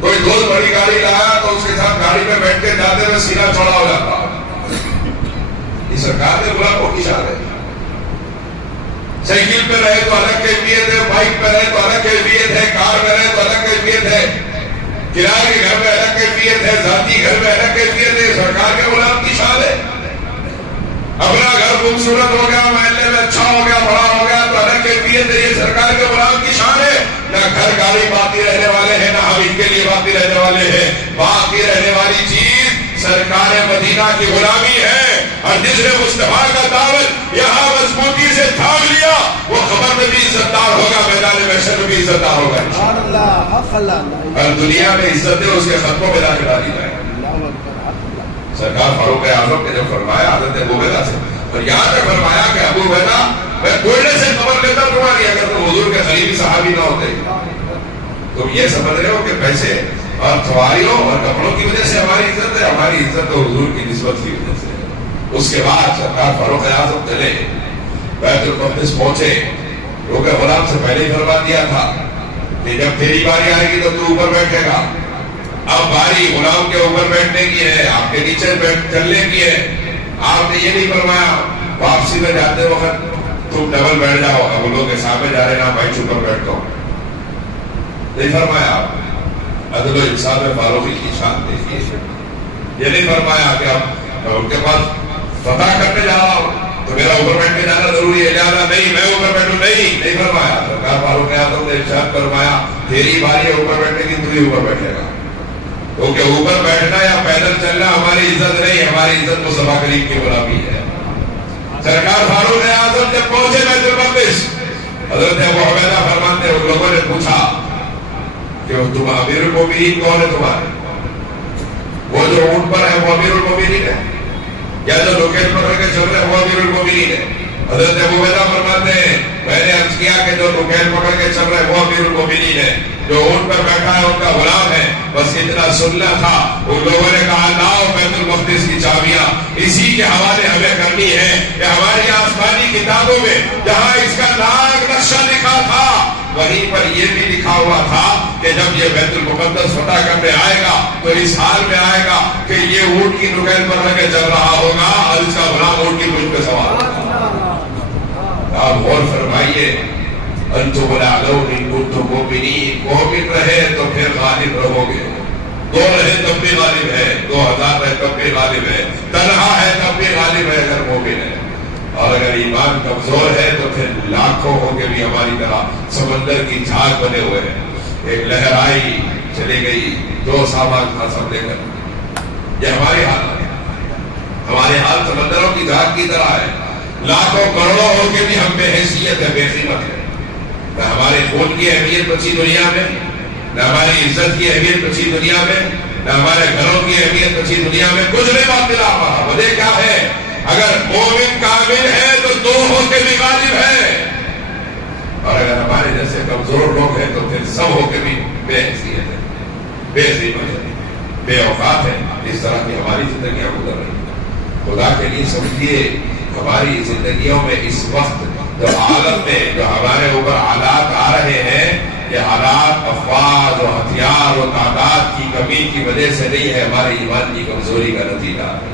کوئی دوست بڑی گاڑی لایا تو اس کے ساتھ گاڑی میں بیٹھ کے جاتے ہوئے سینہ چوڑا ہو جاتا. یہ سرکار نے غلاموں کی شان ہے. سائیکل پہ رہے تو الگ کیفیت ہے، بائک پہ رہے تو الگ کیفیت ہے، کار میں رہے تو الگ کیفیت ہے، کرائے کے گھر میں الگ کیفیت ہے، ذاتی گھر میں الگ کیفیت ہے. سرکار کے غلام کی شان ہے. اپنا گھر خوبصورت ہو گیا، محلے میں اچھا ہو گیا، بڑا ہو گیا تو الگ کیفیت ہے. یہ سرکار کے غلام کی شان ہے. نہ گھر گاڑی باقی رہنے والے ہیں، نہ ہم ان کے لیے باقی رہنے والے ہیں. باقی رہنے والی چیز سرکار مدینہ کی غلامی ہے. اور جس نے مصطفیٰ کا دعوت یہاں مضبوطی سے تھام لیا وہ خبر میں بھی عزت دار ہوگا، میدان محشر میں بھی عزت دار ہوگا. اور دنیا میں عزت ہے اس کے خطوں میں لا کے ڈالی جائے. سرکار فاروق اعظم نے جب فرمایا حضرت ابو عبیدہ سے، اور یہاں تک فرمایا کہ ابو عبیدہ میں کوئلے سے خبر لیتا تمہاری، اگر تم حضور کے قریبی صحابی نہ ہوتے. تم یہ سمجھ رہے ہو کہ پیسے اور سواریوں اور کپڑوں کی وجہ سے ہماری عزت ہے؟ ہماری عزت تو حضور کی نسبت کی وجہ سے. اس کے بعد سرکار فاروق اعظم چلے بیت المقدس پہنچے. کیونکہ غلام سے پہلے ہی فرما دیا تھا کہ جب تیری باری آئے گی تو تو اوپر بیٹھے گا. اب باری غلام کے اوپر بیٹھنے کی ہے، آپ کے نیچے چلنے کی ہے. آپ نے یہ نہیں فرمایا واپسی میں جاتے وقت تم ڈبل بیٹھ جاؤ، اب ان لوگوں کے سامنے جا رہے نا میں اوپر بیٹھتا ہوں، نہیں فرمایا. آپ عدل و انصاف میں فاروقی کی شان دیکھیے. یہ نہیں فرمایا کہ اب ان کے پاس فتح کرنے جا رہا ہوں تو میرا اوپر بیٹھ کے جانا ضروری ہے، جانا نہیں میں اوپر بیٹھوں، نہیں فرمایا. سرکار فاروق اعظم نے ارشاد فرمایا تیری باری ہے اوپر بیٹھنے کی، تو ہی اوپر بیٹھے گا. کیونکہ اوپر بیٹھنا یا پیدل چلنا ہماری عزت نہیں، ہماری عزت مصطفیٰ کریم کی غلامی ہے. سرکار فاروق اعظم جب پہنچے بیت المقدس، حضرت ابو عبیدہ فرماتے ہیں ان لوگوں نے پوچھا کہ تم امیر المومنین کون ہے تمہارے؟ وہ جو اونٹ پر ہے وہ امیر المومنین ہے، یا جو لوکیل پکڑ کے چل رہے ہیں وہ امیر المومنین ہے؟ حضرت ابو ہریرہ فرماتے ہیں میں نے عرض کیا کہ جو لوکیل پکڑ کے چل رہے ہیں وہ امیر المومنین ہے، جو اونٹ پر بیٹھا ہے ان کا غلام ہے۔ بس اتنا سننا تھا۔ ان لوگوں نے کہا لاؤ بیت المقدس کی چابیاں، اسی کے حوالے ہمیں کرنی ہے کہ ہماری آسمانی کتابوں میں جہاں اس کا ناک نقشہ لکھا تھا وہیں پر یہ بھی لکھا ہوا تھا کہ جب یہ بیت المقدس فتح کرنے آئے گا تو اس حال میں آئے گا کہ یہ اونٹ کی نکیل پر رہ کے چل رہا ہوگا اور اس کا غلام اونٹ کی مجھ پہ سوار ہوگا۔ آپ غور فرمائیے، انتم الاعلون ان کنتم مومنین، مومن رہے تو پھر غالب رہو گے، دو رہے تب بھی غالب ہے، 2000 رہے تب بھی غالب ہے، تنہا ہے تب بھی غالب ہے اگر مومن ہے، اور اگر ایمان کمزور ہے تو پھر لاکھوں ہو کے بھی ہماری طرح سمندر کی جھاگ بنے ہوئے ہیں۔ ایک لہر آئی چلی گئی، دو سامان تھا سب لے کر۔ یہ ہمارے حال ہے، ہمارے حال سمندروں کی جھاگ کی طرح ہے، لاکھوں کروڑوں ہو کے بھی ہم بے حیثیت ہے، بے قیمت ہے۔ نہ ہمارے خون کی اہمیت بچی دنیا میں، نہ ہماری عزت کی اہمیت بچی دنیا میں، نہ ہمارے گھروں کی اہمیت بچی دنیا میں، کچھ نہیں بات ملا ہمارا۔ وجہ کیا ہے؟ اگر مومن کامل ہے تو دو ہو کے بھی غالب ہے، اور اگر ہمارے جیسے کمزور لوگ ہیں تو پھر سب ہو کے بھی بے حیثیت ہے، بے قیمت ہے، بے اوقات ہے۔ اس طرح کی ہماری زندگیاں گزر رہی ہیں۔ خدا کے لیے سمجھیے، ہماری زندگیوں میں اس وقت جو عالم میں جو ہمارے اوپر حالات آ رہے ہیں، یہ حالات افواج اور ہتھیار اور تعداد کی کمی کی وجہ سے نہیں ہے، ہمارے ایمان کی کمزوری کا نتیجہ ہے۔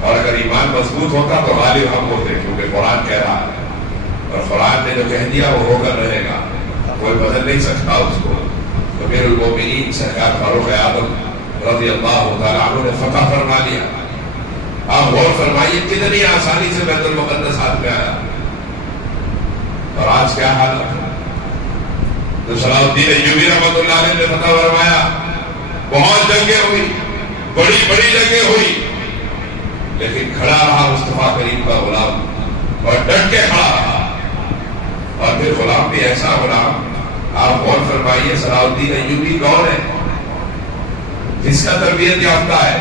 اور اگر ایمان مضبوط ہوتا تو غالب ہم ہوتے، کیونکہ قرآن کہہ رہا ہے، اور قرآن نے جو کہہ دیا وہ ہو کر رہے گا، کوئی بدل نہیں سکتا اس کو۔ تو امیر المومنین سرکار فاروق اعظم رضی اللہ تعالیٰ عنہ نے فتح فرما لیا۔ آپ غور فرمائیے کتنی آسانی سے بیت المقدس ہاتھ میں آیا، اور آج کیا حالت ہے۔ تو صلاح الدین ایوبی رحمۃ اللہ علیہ نے فتح فرمایا، بہت جنگیں ہوئی، بڑی بڑی جنگیں ہوئی، لیکن کھڑا رہا مصطفیٰ کریم کا غلام، اور ڈٹ کے کھڑا رہا۔ اور پھر غلام بھی ایسا غلام، آپ غور فرمائیے صلاح الدین ایوبی کون ہے؟ جس کا تربیت یافتہ ہے۔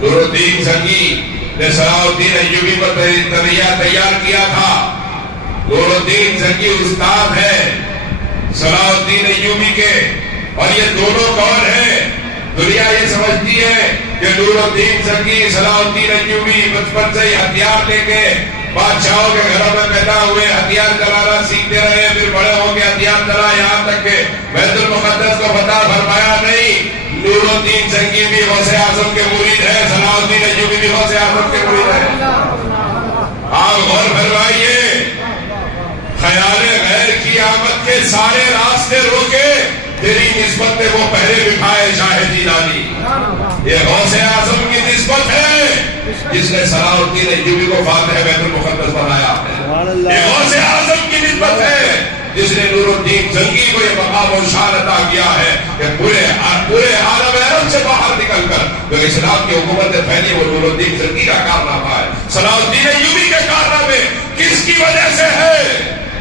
نور الدین زنگی نے صلاح الدین ایوبی پر تیار کیا تھا۔ نور الدین زنگی استاد ہے صلاح الدین ایوبی کے، اور یہ دونوں کون ہیں؟ دنیا یہ سمجھتی ہے کہ نور الدین زنگی صلاح الدین ایوبی بچپن سے ہی ہتھیار لے کے بادشاہوں کے گھروں میں پیدا ہوئے، ہتھیار چلانا سیکھتے رہے، پھر بڑے ہو کے ہتھیار چلا یہاں تک کہ بیت المقدس کو فتح فرمایا۔ نہیں، نور الدین زنگی بھی غوث اعظم کے مرید ہے، صلاح الدین ایوبی بھی غوث اعظم کے مرید ہے۔ آپ غور فرمائیے، خیال غیر کی آمد کے سارے راستے روکے، تیری نسبت میں وہ پہلے بٹھائے شاہ جیلانی۔ یہ غوث اعظم کی نسبت ہے جس نے صلاح الدین ایوبی کو فاتح بیت المقدس بنایا ہے۔ یہ غوث اعظم کی نسبت ہے جس نے نور الدین زنگی کو یہ مقام و شان عطا کیا ہے کہ پورے عالم عرب سے باہر نکل کر جو اسلام کی حکومت پھیلی وہ نور الدین زنگی کا کارنامہ ہے۔ صلاح الدین ایوبی کے کارنامے کس کی وجہ سے ہے؟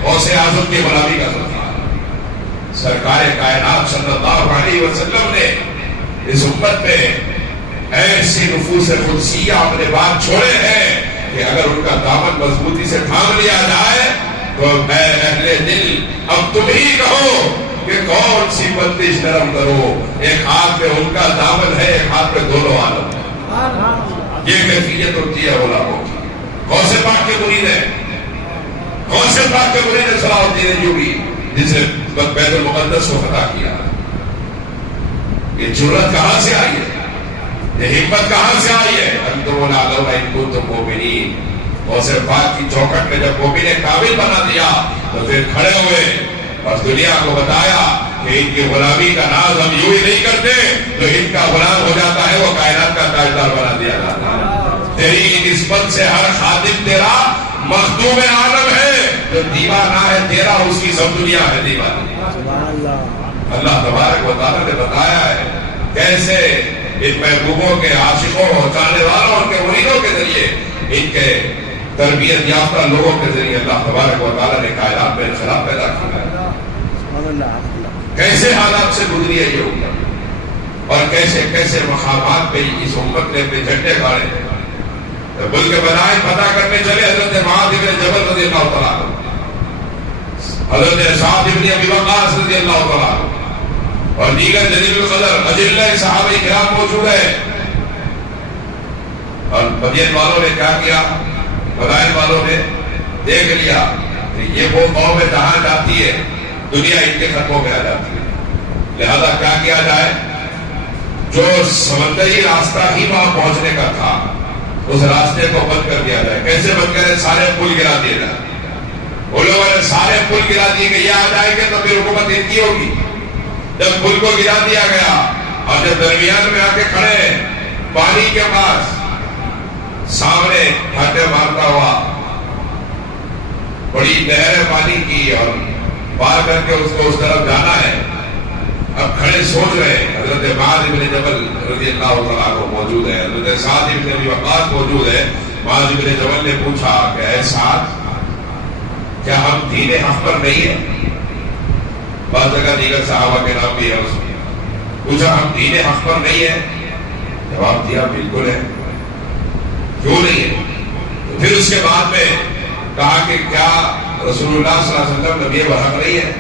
غوث اعظم کی غلامی کا صدقہ۔ سرکار کائنات صلی اللہ علیہ وسلم نے اس امت میں ایسی نفوس قدسیہ اپنے بات چھوڑے ہیں کہ اگر ان کا دامن مضبوطی سے تھام لیا جائے تو اے اہل دل، اب تم ہی کہو کہ کون سی بندش نرم کرو۔ ایک ہاتھ میں ان کا دامن ہے، ایک ہاتھ میں دونوں عالم ہے۔ یہ کیفیت ہوتی ہے غلاموں کی۔ غوث پاک کے مرید ہیں، غوث پاک کے مرید ہے صلاح الدین ایوبی، جس نے بیت المقدس کو فتح کیا۔ یہ جرأت کہاں سے آئی ہے؟ یہ ہمت کہاں سے آئی ہے؟ انتم الاعلون ان کنتم مومنین۔ غوث پاک کی چوکھٹ میں جب مومن کامل بنا دیا تو پھر کھڑے ہوئے اور دنیا کو بتایا کہ ان کی غلامی کا ناز ہم یوں ہی نہیں کرتے، جو ان کا غلام ہو جاتا ہے وہ کائنات کا تاجدار بنا دیا جاتا ہے۔ تیری نسبت سے ہر خادم تیرا مخدوم عالم ہے، جو دیوانہ ہے تیرا اس کی سب دنیا ہے دیوانی۔ اللہ تبارک و تعالیٰ نے بتایا ہے کیسے ان محبوبوں کے عاشقوں اور چاہنے والوں اور ان کے مریدوں کے ذریعے، ان کے تربیت یافتہ لوگوں کے ذریعے اللہ تبارک و تعالیٰ نے کائنات میں انقلاب پیدا کیا ہے۔ کیسے حالات سے گزری ہے یہ امت اور کیسے کیسے مقامات پہ اس امت نے اپنے جھنڈے گاڑے ہیں. ملک بنائے فتح کرنے چلے حضرت معاذ بن جبل رضی اللہ تعالیٰ عنہ, حضرت سعد بن ابی وقاص رضی اللہ تعالیٰ عنہ اور دیگر جلیل القدر اجلہ صحابہ کرام موجود ہے. اور مدین والوں نے کیا کیا, مدائن والوں نے دیکھ لیا کہ یہ وہ قوم ہے جہاں جاتی ہے دنیا ان کے خطوں میں آ جاتی ہے, لہذا کیا کیا جائے, جو سمندری راستہ ہی وہاں پہنچنے کا تھا اس راستے کو بند کر دیا جائے. کیسے بند کرے, سارے پل گرا دیے جائے. وہ لوگوں نے سارے پل گرا دیے کہ یہ آ جائیں گے تو پھر حکومت ان کی ہوگی. جب پل کو گرا دیا گیا اور جب درمیان میں آ کے کھڑے پانی کے پاس سامنے ہاتھیں مارتا ہوا بڑی نہر ہے پانی کی اور پار کر کے اس کو اس طرف جانا ہے, اب کھڑے سوچ رہے ہیں. حضرت معاذ بن جبل رضی اللہ تعالیٰ عنہ موجود ہے, حضرت سعد بن ابی وقاص موجود ہے. معاذ بن جبل نے پوچھا کہ اے سعد, کیا ہم دین حق پر نہیں ہیں؟ بعض جگہ دیگر صحابہ کے نام بھی ہے اس میں. پوچھا ہم دین حق پر نہیں ہیں؟ جواب دیا بالکل ہے. کیوں نہیں ہے؟ تو پھر اس کے بعد میں کہا کہ کیا رسول اللہ صلی اللہ علیہ وسلم نبی برحق نہیں ہے؟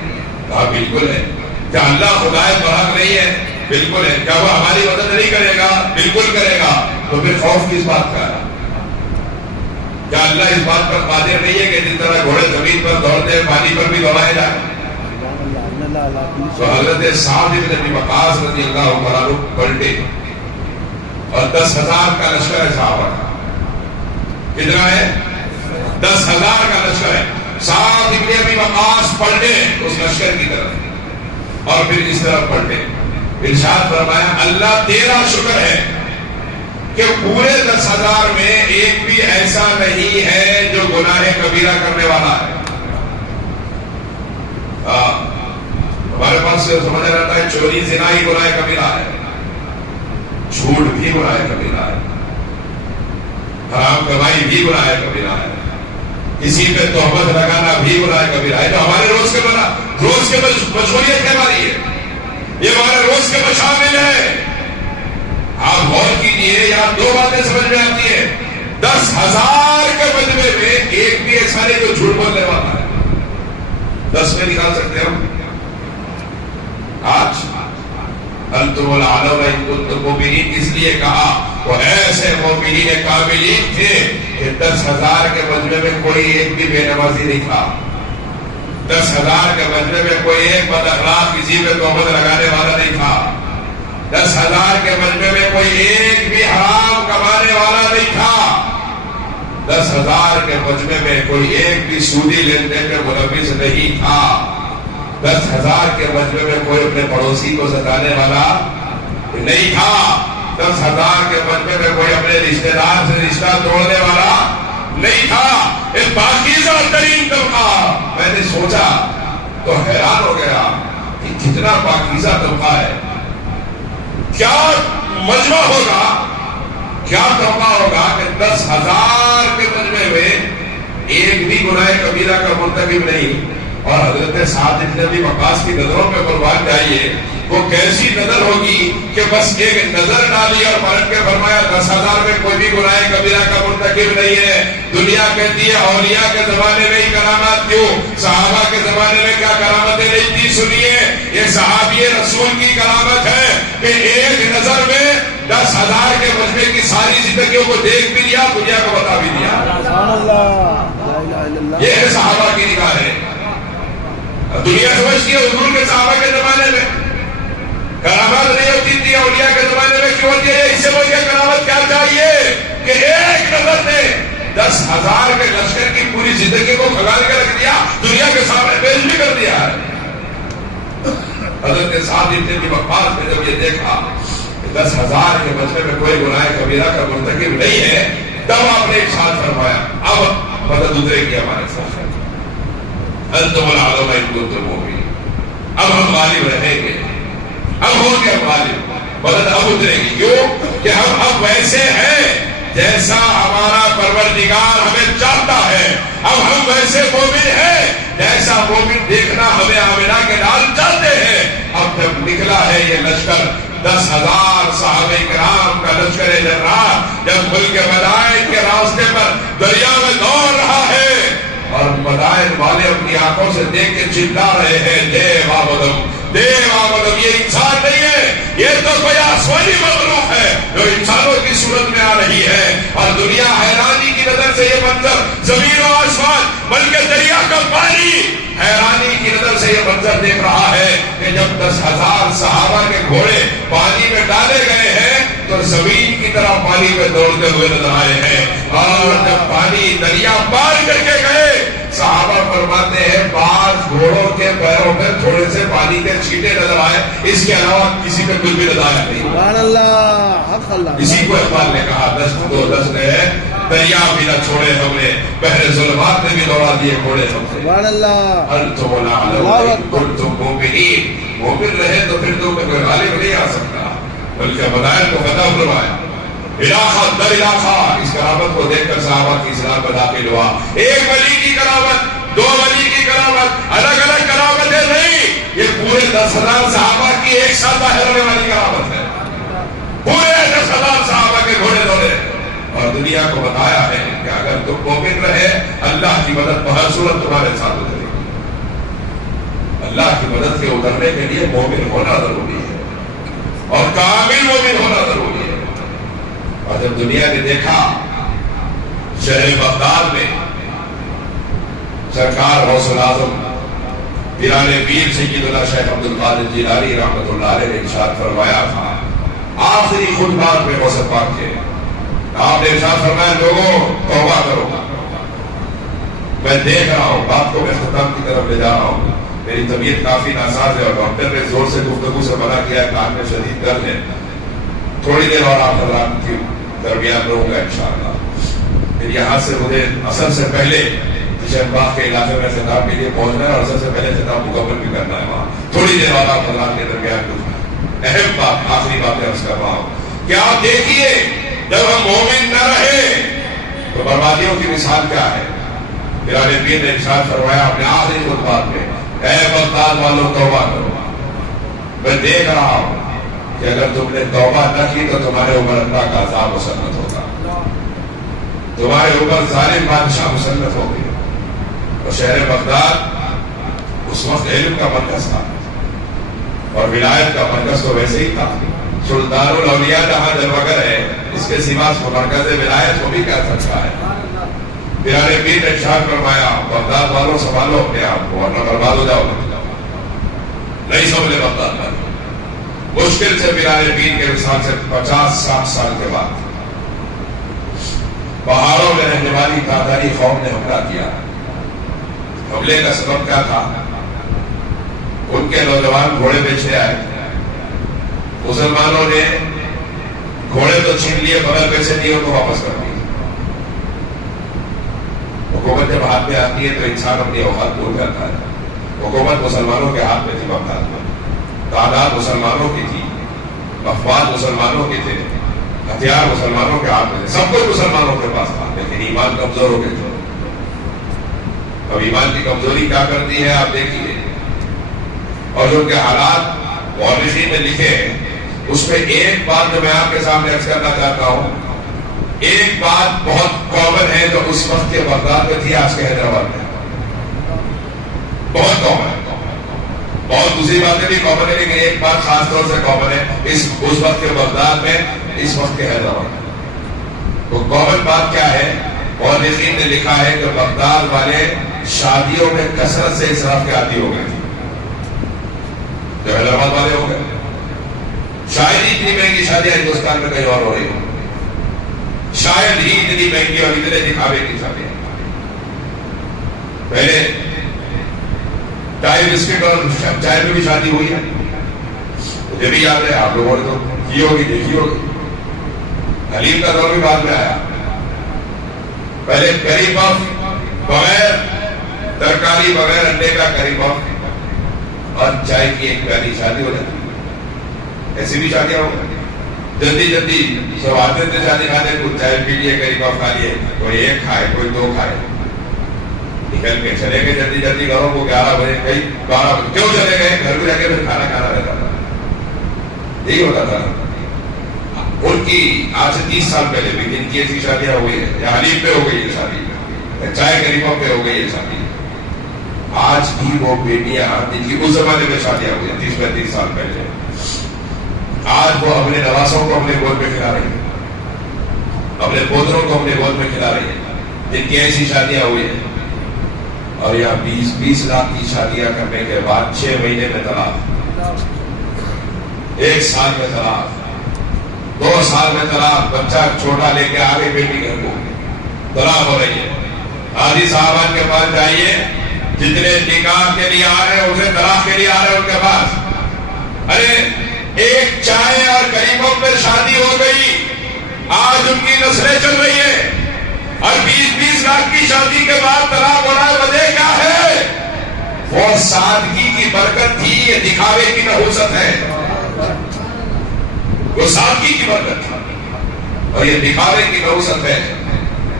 کہا بالکل ہے. کیا اللہ خدائے برحق نہیں ہے؟ بالکل ہے. کیا وہ ہماری مدد نہیں کرے گا؟ بالکل کرے گا. تو پھر خوف کس بات کا ہے؟ کیا اللہ اس بات پر قادر نہیں ہے کہ جس طرح گھوڑے زمین پر دوڑتے ہیں پانی پر بھی دوڑائے جائیں؟ تو حضرت سعد بن ابی وقاص رضی اللہ تعالیٰ عنہ پلٹے اور 10,000 کا لشکر ہے صحابہ کا. کتنا ہے؟ 10,000 کا لشکر ہے. سعد بن ابی وقاص پلٹے اس لشکر کی طرف اور پھر اس طرف پلٹے. ارشاد فرمایا اللہ تیرا شکر ہے کہ پورے 10,000 میں ایک بھی ایسا نہیں ہے جو گناہ کبیرہ کرنے والا ہے. ہمارے پاس سے سمجھا جاتا ہے چوری زنا ہی گناہ کبیرہ ہے, جھوٹ بھی گناہ کبیرہ ہے, حرام کمائی بھی گناہ کبیرہ ہے, کسی پہ تہمت لگانا بھی گناہ کبیرہ ہے. جو ہمارے روز کے مشغولیت ہے ہماری ہے, یہ ہمارے روز کے مشامل ہے. آپ غور کیجیے, یہاں 2 باتیں سمجھ میں آتی ہیں. 10,000 کے مجمع میں ایک بھی ایسا نہیں جو جھوٹ بولنے والا ہے. 10 میں نکال سکتے ہم. آج انتم العلون ان کنتم مؤمنین اس لیے کہا وہ ایسے مومنین کاملین تھے کہ 10,000 کے مجمع میں کوئی ایک بھی بے نمازی نہیں تھا. 10,000 کے مجمع میں کوئی ایک بد اخلاق کسی پہ تہمت لگانے والا نہیں تھا. 10,000 کے مجمع میں کوئی ایک بھی حرام کمانے والا نہیں تھا. 10,000 کے مجمع میں کوئی ایک بھی سودی لین دین میں ملوث نہیں تھا. 10,000 کے مجمع میں کوئی اپنے پڑوسی کو ستانے والا نہیں تھا. 10,000 کے مجمع میں کوئی اپنے رشتہ دار سے رشتہ توڑنے والا نہیں تھا. ایک پاکیزہ ترین طبقہ. میں نے سوچا تو حیران ہو گیا کہ کتنا پاکیزہ طبقہ ہے, کیا مجمع ہوگا, کیا طبقہ ہوگا کہ 10,000 کے مجمع میں ایک بھی گناہ کبیرہ کا مرتکب نہیں. اور حضرت سعد بن ابی وقاص کی نظروں پہ قربان جائیے, وہ کیسی نظر ہوگی کہ بس ایک نظر ڈالی اور پلٹ کے فرمایا 10,000 میں کوئی بھی گناہ کبیرہ کا مرتکب نہیں ہے. دنیا کہتی ہے اولیاء کے زمانے میں ہی کرامات کیوں, صحابہ کے زمانے میں کیا کرامتیں نہیں تھی؟ سنیے, یہ صحابی رسول کی کرامت ہے کہ ایک نظر میں 10,000 کے مجمع کی ساری زندگیوں کو دیکھ بھی لیا, دنیا کو بتا بھی دیا. یہ ہے صحابہ کی نگاہ ہے. دنیا سمجھتی ہے حضور کے صحابہ کے زمانے میں کرامات نہیں ہوتی تھی, اولیاء کے زمانے میں کیوں ہوتی ہے؟ اس سے مجھے کرامت کیا چاہیے کہ ایک نظر نے 10,000 کے لشکر کی پوری زندگی کو کھگال کے رکھ دیا, دنیا کے سامنے پیش بھی کر دیا ہے. حضرت سعد بن ابی وقاص نے جب یہ دیکھا کہ 10,000 کے مجمع میں کوئی گناہ کبیرہ کا مرتکب نہیں ہے, تب آپ نے ارشاد فرمایا اب مدد اترے گی ہمارے ساتھ. انتم العلون ان کنتم مؤمنین. اب ہم غالب رہیں گے, اب ہوں گے ہم غالب. مدد اب اترے گی. کیوں کہ ہم اب ویسے ہیں جیسا ہمارا پروردگار ہمیں چاہتا ہے. اب ہم ویسے مومن ہیں جیسا مومن دیکھنا ہمیں آمنہ کے لال چاہتے ہیں. جب نکلا ہے یہ لشکر 10,000 صحابہ کرام کا لشکر جرار جب ملک مدائن کے راستے پر دریا میں دوڑ رہا ہے اور مدائن والے اپنی آنکھوں سے دیکھ کے چلا رہے ہیں دیو آمدم یہ انسان نہیں ہے، یہ تو کوئی آسمانی مخلوق ہے جو انسانوں کی صورت میں آ رہی ہے، اور دنیا حیرانی کی نظر سے یہ منظر، زمین و آسمان بلکہ دریا کا پانی حیرانی کی نظر سے یہ منظر دیکھ رہا ہے کہ جب 10,000 صحابہ کے گھوڑے پانی میں ڈالے گئے ہیں تو زمین کی طرح پانی میں دوڑتے ہوئے نظر آئے ہیں، اور جب پانی دریا پار کر کے گئے صحابہ فرماتے ہیں بعض گھوڑوں کے پیروں میں تھوڑے سے پانی کے چھینٹے نظر آئے، اس کے علاوہ کسی پہ کچھ بھی نظر آیا نہیں۔ سبحان اللہ، حق اللہ۔ اسی کو اقبال نے کہا 10 نے دریا بھی نہ چھوڑے ہم نے، بحر ظلمات نے بھی دوڑا دیے گھوڑے ہم سے۔ سبحان اللہ۔ انتم الاعلون کنتم مومنین، مومن رہے تو پھر تم پہ کوئی غالب نہیں آ سکتا، بلکہ مدائن کو فتح فرمایا علاقہ در علاقہ۔ اس کرامت کو دیکھ کر صحابہ کی اسلام میں داخل ہوا۔ ایک ولی کی کرامت، دو ولی کی کرامت، الگ الگ کرامتیں نہیں، یہ پورے 10,000 صحابہ کی ایک ساتھ ظاہر ہونے والی کرامت ہے۔ پورے 10,000 صحابہ کے گھوڑے دوڑے اور دنیا کو بتایا ہے کہ اگر تم مومن رہے اللہ کی مدد بہر صورت تمہارے ساتھ اترے گی۔ اللہ کی مدد کے اترنے کے لیے مومن ہونا ضروری ہے اور کامل مومن ہونا ضروری ہے۔ اور جب دنیا نے دیکھا شہر بغداد میں سرکار غوث الاعظم پیران پیر سیدنا شیخ عبد القادر جیلانی رحمۃ اللہ علیہ نے ارشاد فرمایا تھا آخری خطبات میں غوث پاک کے، آپ نے ارشاد فرمایا لوگوں توبہ کرو، میں دیکھ رہا ہوں بات کو میں ختم کی طرف لے جا رہا ہوں، میری طبیعت کافی ناساز ہے اور ڈاکٹر نے زور سے گفتگو سے منع کیا ہے، کان میں شدید درد ہے، تھوڑی دیر اور آپ حضرات کی درمیان رہوں گا انشاءاللہ۔ پھر یہاں سے مجھے اثر سے پہلے کشن باغ کے علاقے میں خطاب کے لیے پہنچنا ہے اور اثر سے پہلے خطاب مکمل بھی کرنا ہے وہاں، تھوڑی دیر اور آپ حضرات کے درمیان کچھ اہم بات، آخری باتیں عرض کر رہا ہوں کہ آپ دیکھیے جب ہم مومن نہ رہے تو بربادیوں کی مثال کیا ہے۔ پیران پیر نے ارشاد فرمایا اپنے آخری خطبات میں اے بغداد والوں توبہ کرو، میں دیکھ رہا ہوں کہ اگر تم نے توبہ نہ کی تو تمہارے اوپر اللہ کا عذاب مسلط ہوگا، تمہارے اوپر ظالم بادشاہ مسلط ہوگی۔ اور شہر بغداد اس وقت علم کا مرکز تھا اور ولایت کا مرکز تو ویسے ہی تھا، سلطان الاولیاء جہاں جلوگر ہے اس کے سوا مرکز ولایت کو بھی کہہ سکتا ہے۔ پیران پیر نے ارشاد فرمایا بغداد والوں سنبھالو اپنے آپ کو ورنہ برباد ہو جاؤ، نہیں سنبھلے بغداد والوں۔ مشکل سے پیران پیر کے وصال سے 50-60 سال کے بعد پہاڑوں میں رہنے والی تاتاری قوم نے حملہ کیا۔ حملے کا سبب کیا تھا؟ ان کے نوجوان گھوڑے بیچنے آئے، مسلمانوں نے گھوڑے تو چھین لیے بغیر پیسے دیے ان کو واپس کر دیے۔ حکومت جب ہاتھ میں آتی ہے تو انسان اپنی اوقات بھول جاتا ہے۔ حکومت مسلمانوں کے ہاتھ میں تھی بغداد میں، تعداد مسلمانوں کی تھی، افواج مسلمانوں کے تھے، ہتھیار مسلمانوں کے ہاتھ میں تھے، سب کچھ مسلمانوں کے پاس تھا، لیکن ایمان کمزور ہو گئے تھے۔ اب ایمان کی کمزوری کیا کرتی ہے آپ دیکھیے، اور جو ان کے حالات مورخین نے لکھے ہیں اس میں ایک بات جو میں آپ کے سامنے عرض کرنا چاہتا ہوں، ایک بات بہت کامن ہے جو اس وقت کے بغداد میں تھی آج کے حیدرآباد میں، بہت کامن ہے، بہت دوسری باتیں بھی کامن ہے لیکن ایک بات خاص طور سے کامن ہے اس وقت کے بغداد میں، اس وقت کے حیدرآباد میں۔ وہ کامن بات کیا ہے؟ مورخین نے لکھا ہے کہ بغداد والے شادیوں میں کثرت سے اسراف کے عادی ہو گئے تھے، جو حیدرآباد والے ہو گئے، شاید ہی اتنی مہنگی شادیاں ہندوستان میں کہیں اور ہو رہی ہوں، شاید ہی اتنی مہنگی اور اتنے دکھاوے کی شادیاں۔ پہلے چائے بسکٹ اور چائے میں بھی شادی ہوئی ہے، مجھے بھی یاد ہے، آپ لوگوں نے تو کی ہوگی، دیکھی ہوگی۔ حلیم کا دور بھی بعد میں آیا، پہلے کری پف بغیر ترکاری بغیر انڈے کا کری پف اور چائے کی ایک پیاری شادی ہو جاتی، ایسی بھی شادیاں ہو گئی، جلدی جلدی سب آتے تھے شادی کھاتے، کچھ چائے پی لیے، کری پف کھا لیے، کوئی ایک کھائے کوئی دو کھائے، نکل کے چلے گئے جلدی جلدی گھروں کو 11 بجے، کئی 12 بجے، کیوں چلے گئے؟ گھر میں جا کے پھر کھانا کھانا رہتا تھا۔ یہی ہوتا تھا. ان کی آج سے 30 سال پہلے بھی جن کی ایسی شادیاں ہوئی ہیں, یا حلیم پہ ہو گئی یہ شادی, چائے غریبوں پہ ہو گئی یہ شادی, آج بھی وہ بیٹیاں جن کی اس زمانے میں شادیاں ہوئی ہیں 30-35 سال پہلے, آج وہ اپنے نواسوں کو اپنے گود میں کھلا رہی ہیں, اپنے پوتروں کو اپنے گود میں کھلا رہی ہیں, جن کی ایسی شادیاں ہوئی ہیں. اور یا 20 لاکھ کی شادیاں کرنے کے بعد 6 مہینے میں طلاق, 1 سال میں طلاق, 2 سال میں طلاق, بچہ چھوٹا لے کے آگے بیٹی گھر کو طلاق ہو رہی ہے. حاجی صاحبان کے پاس جائیے, جتنے نکاح کے لیے آ رہے ہیں اسے طلاق کے لیے آ رہے ہیں ان کے پاس. ارے ایک چائے اور غریبوں پہ شادی ہو گئی, آج ان کی نسلیں چل رہی ہیں, اور 20 لاکھ کی شادی کے بعد طلاق ہو رہا ہے. وجہ کیا ہے؟ وہ سادگی کی برکت تھی, یہ دکھاوے کی نحوست ہے. وہ سادگی کی برکت تھی اور یہ دکھاوے کی نحوست ہے.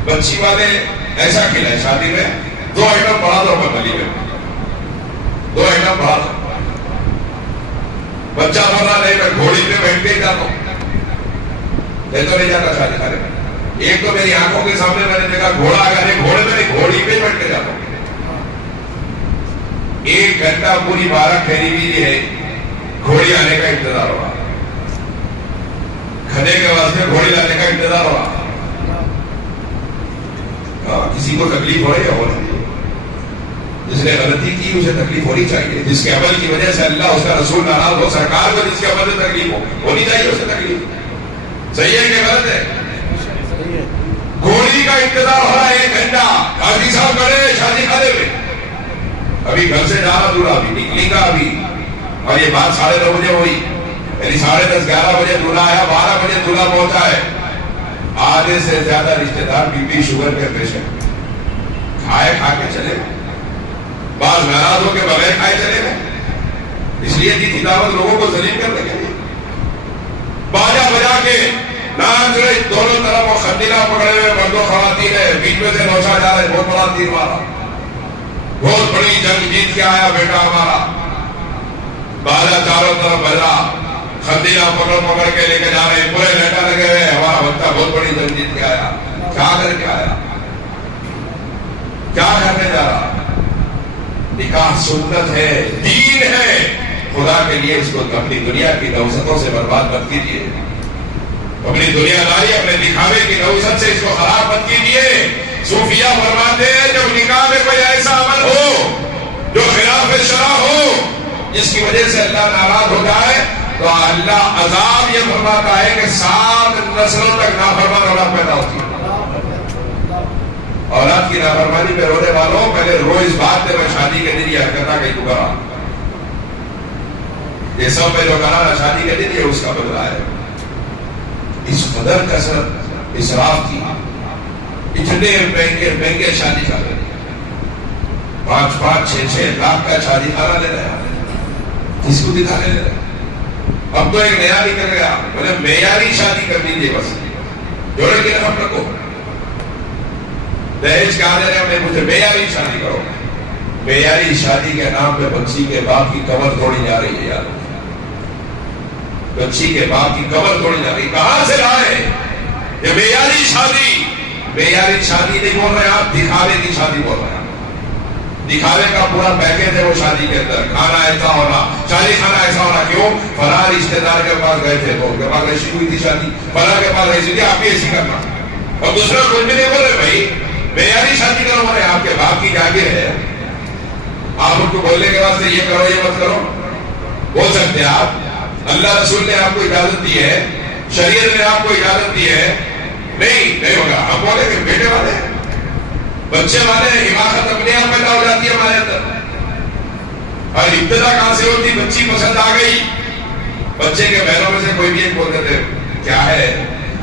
بچی والے ایسا کھلائے شادی میں, 2 آئٹم بڑھا دو گلی میں, 2 آئٹم بڑھا دو. بچہ بول رہا نہیں میں گھوڑی پہ بیٹھ کے ہی جاتا ہوں, میں تو نہیں جاتا شادی کھانے میں. ایک تو میری آنکھوں کے سامنے میں نے دیکھا گھوڑا آ گیا, گھوڑے میں نہیں گھوڑی پہ بیٹھ کے جاتا ہوں. 1 گھنٹہ پوری 12 پھیری ہوئی ہے, گھوڑی آنے کا انتظار ہوا, کھنے کے واسطے گھوڑی لانے کا انتظار ہوا. کسی کو تکلیف ہو رہی ہے, ہو رہی ہے. جس نے غلطی کی اسے تکلیف ہونی چاہیے, جس کے عمل کی وجہ سے اللہ اس کا رسول ناراض ہو, سرکار کو جس کے عمل سے تکلیف ہونی چاہیے اسے تکلیف. صحیح ہے کہ غلط ہے؟ گھوڑی کا انتظار ہو رہا ہے 1 گھنٹہ. حاجی صاحب کھڑے شادی خانے میں, ابھی گھر سے جا رہا دورا, ابھی نکلے گا ابھی, اور یہ بات 9:30 بجے ہوئی, یعنی 10:30-11 بجے دولہا آیا, 12 بجے دولہا پہنچا ہے. آدھے سے زیادہ رشتے دار بی پی شوگر کے پیشنٹ, کھائے کھا کے چلے گئے, بعض ناراض ہو کے بغیر کھائے چلے گئے. اس لیے دی تھی دعوت لوگوں کو ذلیل کرنے کے لیے. باجا بجا کے ناچ رہے, دونوں طرف وہ خندیلا پکڑے ہوئے مرد و خواتین ہے, بیچ میں سے نوچا جا رہے, بہت بڑا تیر مارا, بہت بڑی جنگ جیت کے آیا بیٹا ہمارا. باجا چاروں طرف بجا, خندیلا پکڑ کے لے کے جا رہے, پورے لیٹا لگے ہوئے, ہمارا بچہ بہت بڑی جنگ جیت کے آیا. کیا کر کے آیا, کیا کرنے جا رہا؟ نکاح سنت ہے, دین ہے. خدا کے لیے اس کو اپنی دنیا کی نوستوں سے برباد مت کیجیے, اپنی دنیا داری اپنے دکھاوے کی نوست سے اس کو خراب مت کیجیے. صوفیہ فرماتے ہیں جب نکاح میں کوئی ایسا عمل ہو جو خلاف شرع ہو, جس کی وجہ سے اللہ ناراض ہو جائے, تو اللہ عذاب یہ فرماتا ہے کہ 7 نسلوں تک نافرمان اولاد پیدا ہوتی ہے. اولاد کی نافرمانی پہ رونے والوں, پہلے رو اس بات پہ میں شادی کے دن یہ حرکتہ کہیں تو کرا, یہ سب میں جو کرا نا شادی کے دن یہ اس کا بدلہ ہے. اس قدر کثرت اسراف کی, اتنے مہنگے شادی کر رہے, 5-6 لاکھ کا شادی خانہ لے رہے ہیں, کس کو دکھانے لے رہے ہیں. اب تو ایک نیا نکل گیا, بولے معیاری شادی کر دیجیے بس, جوڑے کی رقم رکھو, دہیج کہا دے رہے ہیں, مجھے معیاری شادی کرو. معیاری شادی کے نام پہ بچی کے باپ کی کمر توڑی جا رہی ہے یار, بچی کے باپ کی کمر توڑی جا رہی. کہاں سے لائے یہ معیاری شادی؟ معیاری شادی نہیں بول رہے آپ, دکھاوے کی شادی بول رہے ہیں. دکھاوے کا پورا پیکج ہے وہ شادی کے اندر, کھانا ایسا ہونا, شادی کھانا ایسا ہونا. کیوں؟ فلاں رشتے دار کے پاس گئے تھے تو ان کے پاس ایسی ہوئی تھی شادی, فلاں کے پاس ایسی تھی, آپ بھی ایسی کرنا. اور دوسرا کچھ بھی نہیں بول رہے بھائی معیاری شادی کرو, بولے آپ کے باپ کی جاگیر ہے, آپ ان کو بولنے کے واسطے یہ کرو یہ مت کرو بول سکتے ہیں آپ. اللہ رسول نے آپ کو اجازت دی ہے, شریعت نے آپ کو اجازت دی ہے, نہیں ہوگا. ہم بولے کہ بیٹے والے بچے والے حماقت اپنے آپ پیدا ہو جاتی ہے ہمارے اندر. اور ابتدا کہاں سے ہوتی؟ بچی پسند آ گئی, بچے کے بہنوں میں سے کوئی بھی ایک بول دیتے کیا ہے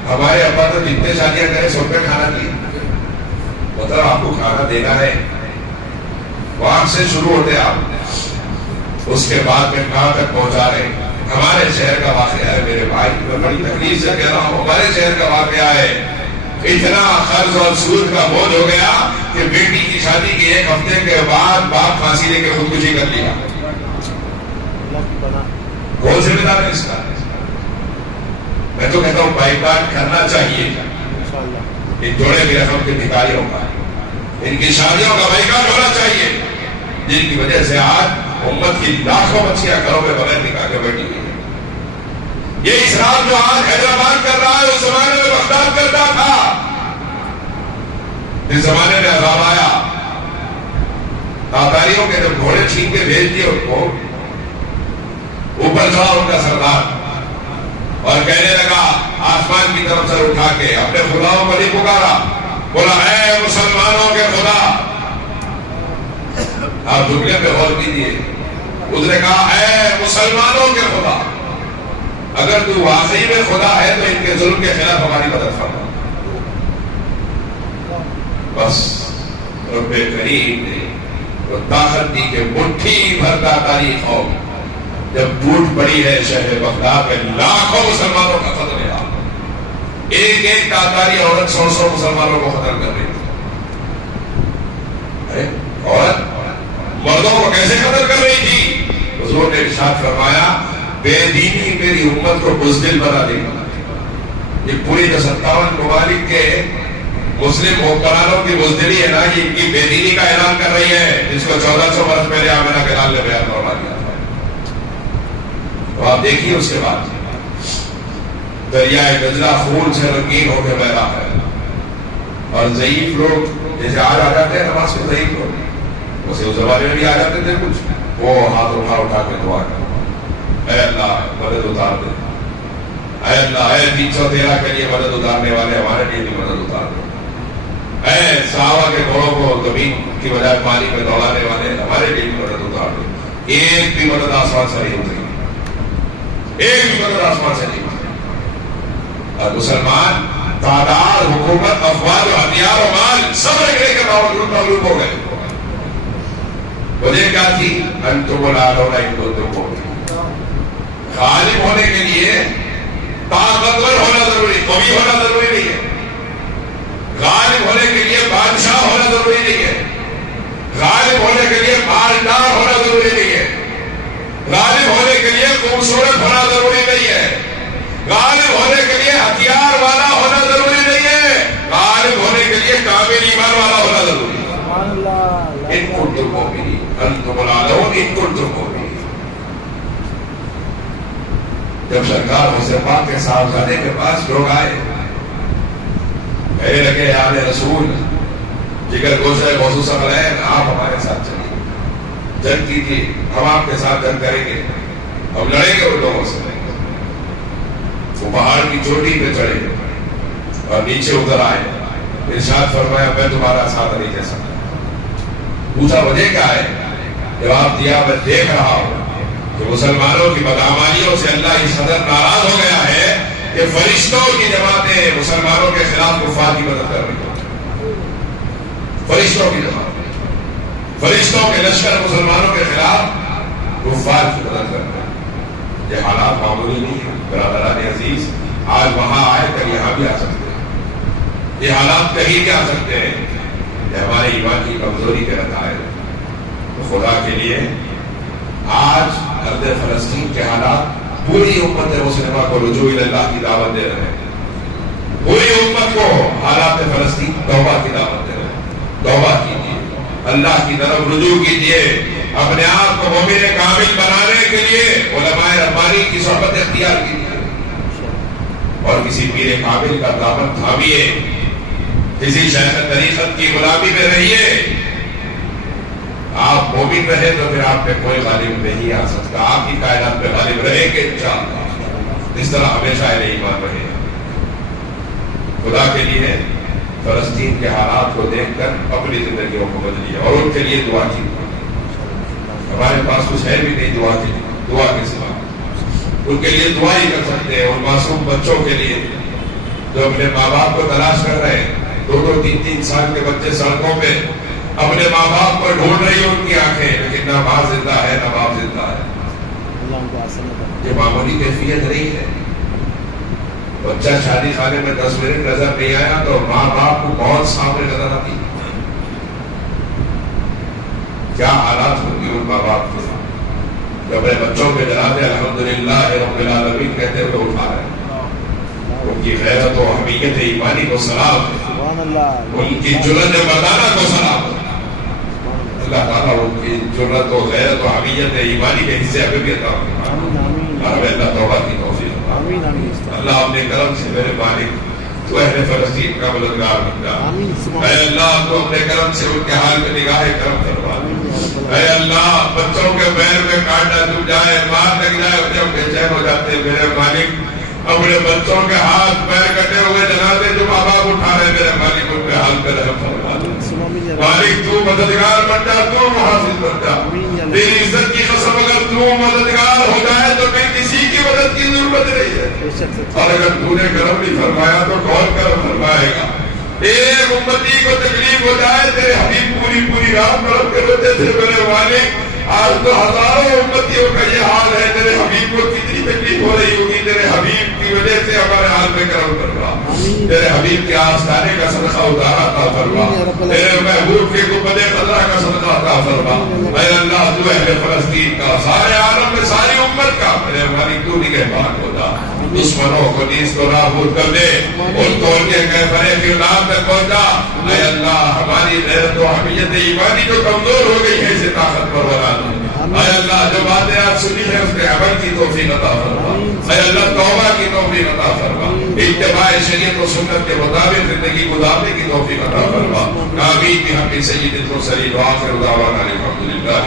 ہمارے ابا تو جتنے شادیاں کرے 100 روپے کھانا دیے, مطلب آپ کو کھانا دینا ہے. وہاں سے شروع ہوتے آپ, اس کے بعد میں کہاں تک پہنچا رہے. ہمارے شہر کا واقعہ ہے میرے بھائی, میں بڑی تکلیف سے کہہ رہا ہوں, ہمارے شہر کا واقعہ ہے. اتنا قرض اور سود کا بوجھ ہو گیا کہ بیٹی کی شادی کے 1 ہفتے کے بعد باپ پھانسی لے کے خودکشی کر لیا. کون ذمہ دار ہے اس کا؟ بائیکاٹ کرنا چاہیے. ان جوڑے کی رقم کے بھکاریوں کا, ان کی شادیوں کا بائیکاٹ ہونا چاہیے, جن کی وجہ سے آج امت کی لاکھوں بچیاں گھروں میں بغیر نکاح کے بیٹھی ہوئی ہیں. یہ اسرائیل جو آج حیدرآباد کر رہا ہے اس زمانے میں بغداد کرتا تھا. اس زمانے میں عذاب آیا, تاتاریوں کے جب گھوڑے چھین کے بھیج دیے ان کو, اوپر چڑھا ان کا سردار اور کہنے لگا آسمان کی طرف سر اٹھا کے اپنے خداؤں کو نہیں پکارا, بولا اے مسلمانوں کے خدا. آپ جملے پہ غور کیجیے, اس نے کہا اے مسلمانوں کے خدا, اگر تو واقعی میں خدا ہے تو ان کے ظلم کے خلاف ہماری مدد فرما. بس رب کریم نے وہ طاقت دی کہ مٹھی بھر تاریخ ہو, جب ٹوٹ پڑی ہے شہر بغداد میں لاکھوں مسلمانوں کا قتل ہے. ایک ایک تاتاری عورت 100 مسلمانوں کو قتل کر رہی تھی. عورت مردوں کو کیسے قتل کر رہی تھی؟ حضور نے ارشاد فرمایا بے دینی میری امت کو بزدل بنا دے گا. یہ پوری 57 ممالک کے مسلم حکمرانوں کی بزدلی ہے نا, یہ ان کی بے دینی کا اعلان کر رہی ہے, جس کو 1400 برس پہلے آمنہ کے لال نے بیان فرما دیا تھا. تو آپ دیکھیے اس کے بعد دریائے دجلہ خون سے رنگین ہو کے بہ رہا ہے, اور ضعیف لوگ جیسے آج آ جاتے ہیں نماز کے ضعیف لوگ, اسے اس زمانے میں بھی آ جاتے تھے کچھ, وہ ہاتھ اٹھا کے دعا کر اے اللہ مدد اتار دے, اے اللہ اے 313 کے لیے مدد اتارنے والے ہمارے لیے بھی مدد اتار دے, اے صحابہ کے گھوڑوں کو زمین کی بجائے پانی میں دوڑانے والے ہمارے لیے بھی مدد اتار دے. ایک بھی مدد آسمان سے نہیں اتری, ایک بھی مدد آسمان سے نہیں اتری. اور مسلمان تعداد, حکومت, افواج, ہتھیار و مال سب رکھنے کے باوجود مغلوب ہو گئے. وجہ کیا تھی؟ انتم الاعلون ان کنتم مؤمنین. غالب ہونے کے لیے طاقتور ہونا ضروری, قوی ہونا ضروری نہیں ہے. غالب ہونے کے لیے بادشاہ ہونا ضروری نہیں ہے. غالب ہونے کے لیے مالدار ہونا ضروری نہیں ہے. غالب ہونے کے لیے خوبصورت ہونا ضروری نہیں ہے. غالب ہونے کے لیے ہتھیار والا ہونا ضروری نہیں ہے. غالب ہونے کے لیے کامل ایمان والا ہونا ضروری ہے. ان کنتم مؤمنین انتم الاعلون ان کنتم مؤمنین. جب سرکار حسین پاک کے صاحبزادے کے پاس لوگ آئے, کہنے لگے یا رسول جگر گوشہ موضوع ثقلین, آپ ہمارے ساتھ چلیے, جنگ کیجیے, ہم آپ کے ساتھ جنگ کریں گے, ہم لڑیں گے ان لوگوں سے. وہ پہاڑ کی چوٹی پہ چڑھے اور نیچے اتر آئے. ارشاد فرمایا میں تمہارا ساتھ نہیں دے سکتا. پوچھا وجہ کیا ہے؟ جواب دیا میں دیکھ رہا ہوں کہ مسلمانوں کی بدعمالیوں سے اللہ اس قدر ناراض ہو گیا ہے کہ فرشتوں کی جماعتیں مسلمانوں کے خلاف کفار کی مدد کر رہی ہیں. فرشتوں کی جماعتیں, فرشتوں کے لشکر مسلمانوں کے خلاف کفار کی مدد کر رہے ہیں. یہ حالات معمولی نہیں ہے برادران عزیز. آج وہاں آئے کر یہاں بھی آ سکتے ہیں, یہ حالات کہیں بھی آ سکتے ہیں. یہ ہمارے ایمان کی کمزوری کے نتائج. خدا کے لیے آج ارض فلسطین کے حالات پوری امت مسلمہ کو رجوع اللہ کی دعوت دے رہے ہیں. پوری امت کو حالات فلسطین توبہ کی دعوت دے رہے ہیں. توبہ کیجیے, اللہ کی طرف رجوع کیجیے, اپنے آپ کو مومن کامل بنانے کے لیے علماء ربانی کی صحبت اختیار کیجیے, اور کسی پیر کامل کا دامن تھامیے, کسی شیخ طریقت کی غلامی میں رہیے. آپ مومن رہے تو پھر آپ پہ کوئی غالب نہیں آ سکتا. آپ کی کائنات پہ غالب رہے گے انشاءاللہ. اس طرح ہمیشہ اہل ایمان رہے. خدا کے لیے فلسطین کے حالات کو دیکھ کر اپنی زندگیوں کو بدلیے اور ان کے لیے دعا کیجیے. ہمارے پاس کچھ ہے بھی نہیں دعا کے لیے, دعا کے سوا ان کے لیے دعا ہی کر سکتے ہیں. ان معصوم بچوں کے لیے جو اپنے ماں باپ کو تلاش کر رہے ہیں, 2-2, 3-3 سال کے بچے سڑکوں پہ اپنے ماں باپ کو ڈھونڈ رہی ہیں ان کی آنکھیں, لیکن نہ ماں زندہ ہے نہ باپ زندہ ہے. یہ معمولی کیفیت نہیں ہے. بچہ شادی خانے میں 10 منٹ نظر نہیں آیا تو ماں باپ کو بہت سامنے نظر آتی. کیا حالات ہوتی ان ماں باپ کے جو اپنے بچوں کے جنازے الحمدللہ رب العالمین کہتے ہوئے اٹھا رہے ہیں. ان کی غیرت و حمیت ایمانی کو سلام ہے، سبحان اللہ، ان کی جرأت مردانہ کو سلام ہے۔ اللہ تعالیٰ ان کی جرأت و غیرت و حمیت ایمانی کے حصے ہمیں بھی عطا فرمائے۔ آمین آمین ہمیں اللہ توبہ کی توفیق عطا آمین آمین فرمائے۔ اللہ اپنے کرم سے میرے مالک تو اہل فلسطین کا مددگار بن جا۔ آمین اے اللہ تو اپنے کرم سے ان کے حال میں نگاہ کرم فرما۔ اے اللہ بچوں کے پیر میں کانٹا ڈب جائے، مار لگ جائے، جب بے چین ہو جاتے ہیں میرے مالک، اپنے بچوں کے ہاتھ پیر کٹے ہوئے جنازے جو ماں باپ اٹھا رہے میرے مالک ان کے حال پہ رحم فرما۔ مالک تو مددگار بن جا، تو محافظ بن جا۔ تیری عزت کی قسم اگر تو مددگار ہو جائے تو پھر کسی کی مدد کی ضرورت نہیں ہے، اور اگر تو نے کرم نہیں فرمایا تو کون کرم فرمائے گا؟ ایک امتی کو تکلیف ہو جائے، تیرے حبیب پوری رات مرد کے روتے تھے میرے مالک، آج تو ہزاروں امتیوں کا یہ حال ہے، تیرے حبیب کو کتنی تکلیف ہو رہی ہوگی، تیرے حبیب کی وجہ سے ہمارے حال میں کرم فرما۔ تیرے حبیب کے آستانے کا صدقہ اتارا عطا فرما، تیرے محبوب کے گنبد خضرا کا صدقہ عطا فرما۔ اے اللہ تو اہل فلسطین کا، سارے عالم میں ساری امت کا میرے مالک تو نگہبان ہو جا، دشمنوں کو نیز کو نابود کر دے، ان کو ان کے کیفرے کے نام تک پہنچا۔ اے اللہ ہماری غیرت و حمیت ایمانی جو کمزور ہو گئی ہے اسے طاقتور بنا دے۔ اے اللہ جو باتیں آج سنی ہے اس کے عمل کی توفیق عطا فرما۔ اے اللہ توبہ کی توفیق عطا فرما، اتباع شریعت و سنت کے مطابق زندگی گزارنے کی توفیق عطا فرما۔ آمین بحق سید المرسلین وآخر دعوانا الحمدللہ۔